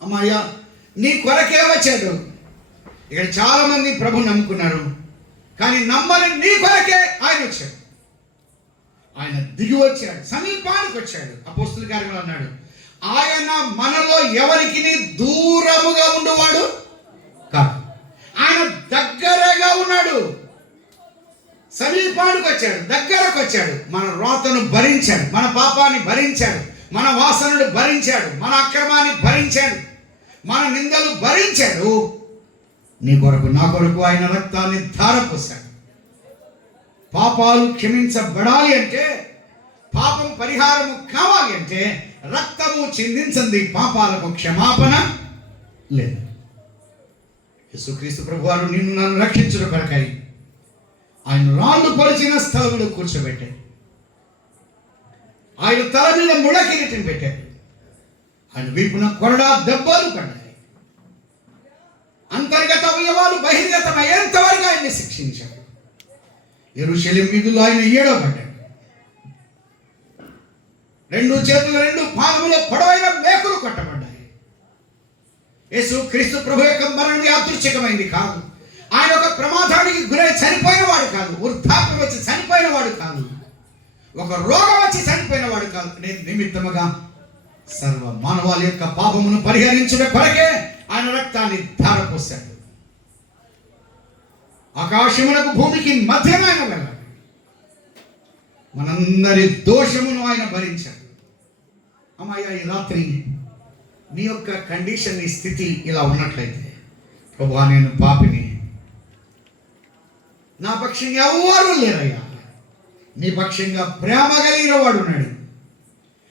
అమ్మాయ్యా, నీ కొరకే వచ్చాడు. ఇక్కడ చాలా మంది ప్రభు నమ్ముకున్నారు, కానీ నమ్మని నీ కొరకే ఆయన వచ్చాడు. ఆయన దిగి వచ్చాడు, సమీపానికి వచ్చాడు. అపోస్తలుల కార్యములు అన్నాడు, ఆయన మనలో ఎవరికి దూరముగా ఉండేవాడు కాదు, ఆయన దగ్గరగా ఉన్నాడు. సమీపానికి వచ్చాడు, దగ్గరకు వచ్చాడు. మన రోతను భరించాడు, మన పాపాన్ని భరించాడు, మన వాసనలు భరించాడు, మన అక్రమాన్ని భరించాడు, మన నిందలు భరించాడు. నీ కొరకు, నా కొరకు ఆయన రక్తాన్ని ధారపోశాడు. పాపాలు క్షమించబడాలి అంటే, పాపం పరిహారము కావాలి అంటే రక్తము చిందించండి, పాపాలకు క్షమాపణ లేదు. యేసుక్రీస్తు ప్రభువారు నిన్ను నన్ను రక్షించుట కొరకై ఆయన రాళ్ళు పొలిచిన స్థలంలో కూర్చోబెట్టాడు. ఆయన తల మీద ముళ్ళ కిరీటం పెట్టాడు. ఆయన వీపున కొరడా దెబ్బలు పడ్డాయి. అంతర్గత అవయవాలు బహిర్గతమయ్యేంత వరకు ఆయన్ని శిక్షించాడు. యెరూషలేము వీధుల్లో ఆయన ఏడవబడ్డాడు. 2 చేతులు 2 పాదములు పొడవైన మేకులు కొట్టబడ్డాయి. యేసు క్రీస్తు ప్రభు యొక్క మరణం యాదృచ్ఛికమైంది కాదు. ఆయన ఒక ప్రమాదానికి గురై చనిపోయిన వాడు కాదు, వృద్ధాప్యం వచ్చి చనిపోయిన వాడు కాదు, ఒక రోగం వచ్చి చనిపోయిన వాడు కాదు. నేను నిమిత్తముగా సర్వ మానవాళి యొక్క పాపమును పరిహరించుట కొరకే ఆయన రక్తాన్ని ధారపోశాడు. ఆకాశములకు భూమికి మధ్యమైన వెళ్ళాడు. మనందరి దోషమును ఆయన భరించాడు. అమ్మాయ్యా, ఈ రాత్రి నీ యొక్క కండిషన్, నీ స్థితి ఇలా ఉన్నట్లయితే, ప్రభువా నేను పాపిని, నా పక్షంగా ఎవరు లేరయ్యా, నీ పక్షంగా ప్రేమ కలిగిన వాడు ఉన్నాడు,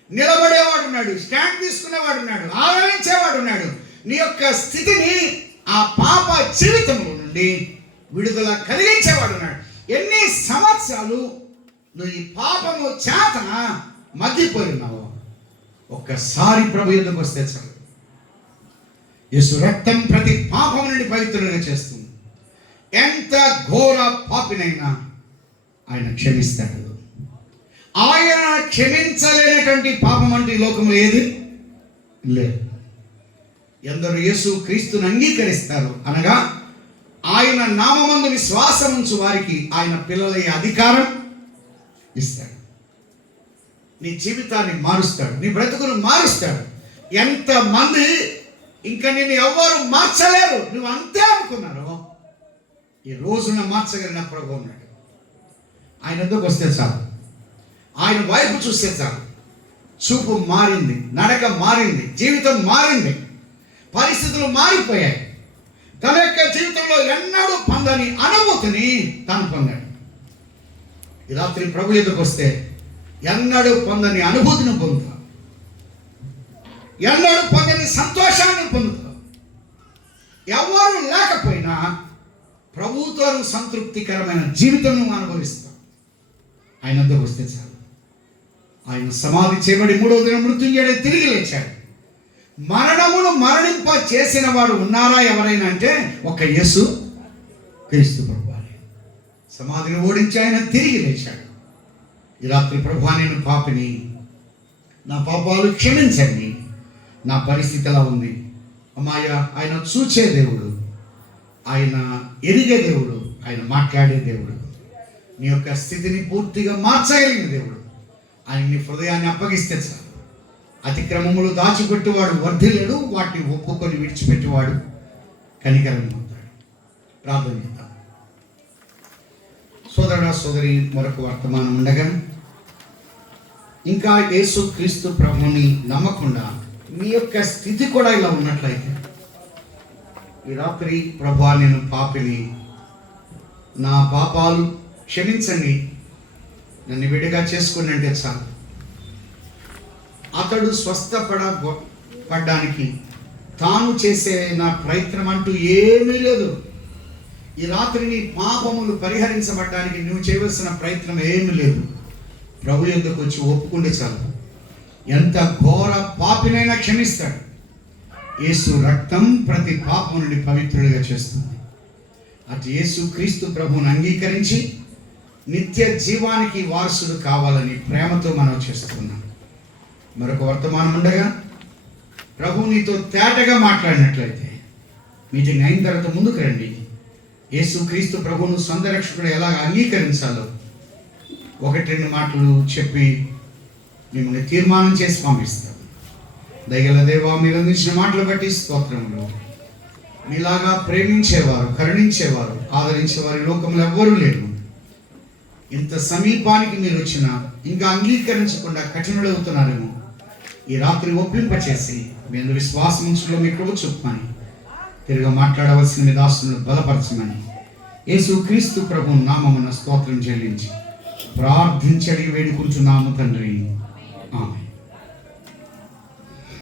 నిలబడేవాడు ఉన్నాడు, స్టాండ్ తీసుకునేవాడు ఉన్నాడు, ఆదరించేవాడు ఉన్నాడు. నీ యొక్క స్థితిని, ఆ పాప జీవితంలో నుండి విడుదల కలిగించేవాడు ఉన్నాడు. ఎన్ని సంవత్సరాలు నువ్వు ఈ పాపము చేత మగ్గిపోయి ఉన్నావు, ఒక్కసారి ప్రభు ఎదురుకు వస్తే చాలు. యేసు రక్తం ప్రతి పాపం నుండి పవిత్రులుగా చేస్తుంది. ఎంత ఘోర పాపినైనా ఆయన క్షమిస్తాడు. ఆయన క్షమించలేనటువంటి పాపం అంటే ఈ లోకంలో ఏది లేదు. ఎందరూ యేసు క్రీస్తుని అంగీకరిస్తారు అనగా ఆయన నామమందు విశ్వాసం ఉంచు వారికి ఆయన పిల్లలయ్యే అధికారం ఇస్తాడు. నీ జీవితాన్ని మారుస్తాడు, నీ బ్రతుకును మారుస్తాడు. ఎంతమంది ఇంకా నిన్ను ఎవ్వరు మార్చలేరు, నువ్వు అంతే అనుకున్నారు, ఈ రోజున మార్చగలిగిన ప్రభు ఉన్నాడు. ఆయన ఎందుకు వస్తే చాలు, ఆయన వైపు చూస్తే చాలు. చూపు మారింది, నడక మారింది, జీవితం మారింది, పరిస్థితులు మారిపోయాయి. తన యొక్క జీవితంలో ఎన్నడూ పొందని అనుభూతిని తాను పొందాడు. ఈ రాత్రి ప్రభు ఎదురుకు వస్తే ఎన్నడూ పొందని అనుభూతిని పొందుతావు, ఎన్నడూ పొందని సంతోషాన్ని పొందుతావు. ఎవరు లేకపోయినా ప్రభుతో సంతృప్తికరమైన జీవితం అనుభవిస్తావు. ఆయన వద్దకు వస్తే చాలు. ఆయన సమాధి చేయబడి 3వ దినం మృత్యుంజయుడై తిరిగి లేచాడు. మరణమును మరణింప చేసిన వాడు ఉన్నారా ఎవరైనా అంటే ఒక యేసు క్రీస్తు ప్రభువారే. సమాధిని ఓడించి ఆయన తిరిగి లేచాడు. ఈ రాత్రి ప్రభువా నేను పాపిని, నా పాపాలు క్షమించండి, నా పరిస్థితి ఎలా ఉంది. అమ్మాయ, ఆయన చూచే దేవుడు, ఆయన ఎరిగే దేవుడు, ఆయన మాట్లాడే దేవుడు, నీ యొక్క స్థితిని పూర్తిగా మార్చగలిగిన దేవుడు. ఆయన నీ హృదయాన్ని అప్పగిస్తే చాలు. అతిక్రమములు దాచిపెట్టువాడు వర్ధిల్లడు, వాటిని ఒప్పుకొని విడిచిపెట్టేవాడు కనికరం పొందుతాడు. ప్రార్థన చేద్దాం. సోదరుడా సోదరి, మరొక వర్తమానం ఉండగా ఇంకా యేసు క్రీస్తు ప్రభుని నమ్మకుండా మీ యొక్క స్థితి కూడా ఇలా ఉన్నట్లయితే, ఈ రాత్రి ప్రభువా నేను పాపిని, నా పాపాలు క్షమించండి, నన్ను విడిగా చేసుకుని అంటే చాలు. అతడు పడ్డానికి తాను చేసే నా ప్రయత్నం అంటూ ఏమీ లేదు. ఈ రాత్రి నీ పాపములు పరిహరించబడ్డానికి నువ్వు చేయవలసిన ప్రయత్నం ఏమీ లేదు. ప్రభు యొద్దకు వచ్చి ఒప్పుకుంటే చాలు. ఎంత ఘోర పాపినైనా క్షమిస్తాడు. యేసు రక్తం ప్రతి పాపం నుండి పవిత్రుడిగా చేస్తుంది. అటు యేసు క్రీస్తు ప్రభువుని అంగీకరించి నిత్య జీవానికి వారసుడు కావాలని ప్రేమతో మనం చేస్తున్నాం. మరొక వర్తమానం ఉండగా ప్రభు నీతో తేటగా మాట్లాడినట్లయితే మీటింగ్ అయిన తర్వాత ముందుకు రండి. యేసు క్రీస్తు ప్రభువును సొంత రక్షకుడు ఎలా అంగీకరించాలో 1-2 మాటలు చెప్పి మిమ్మల్ని తీర్మానం చేసి పంపిస్తాం. దయగల దేవా, మీరు అందించిన మాటలు బట్టి స్తోత్రములు. మీలాగా ప్రేమించేవారు, కరుణించేవారు, ఆదరించేవారు లోకంలో ఎవ్వరూ లేరు. ఇంత సమీపానికి మీరు వచ్చినా ఇంకా అంగీకరించకుండా కఠినుడవుతున్నారేమో. ఈ రాత్రి ఒప్పింపచేసి మీరు విశ్వాసం ఉంచులో మీ కృప చూపమని, తిరిగి మాట్లాడవలసిన మీ దాసులను బలపరచమని యేసు క్రీస్తు ప్రభు నామమున స్తోత్రం చెల్లించి ప్రార్థించి వేడుకుంటున్నాము తండ్రి. ఆమేన్.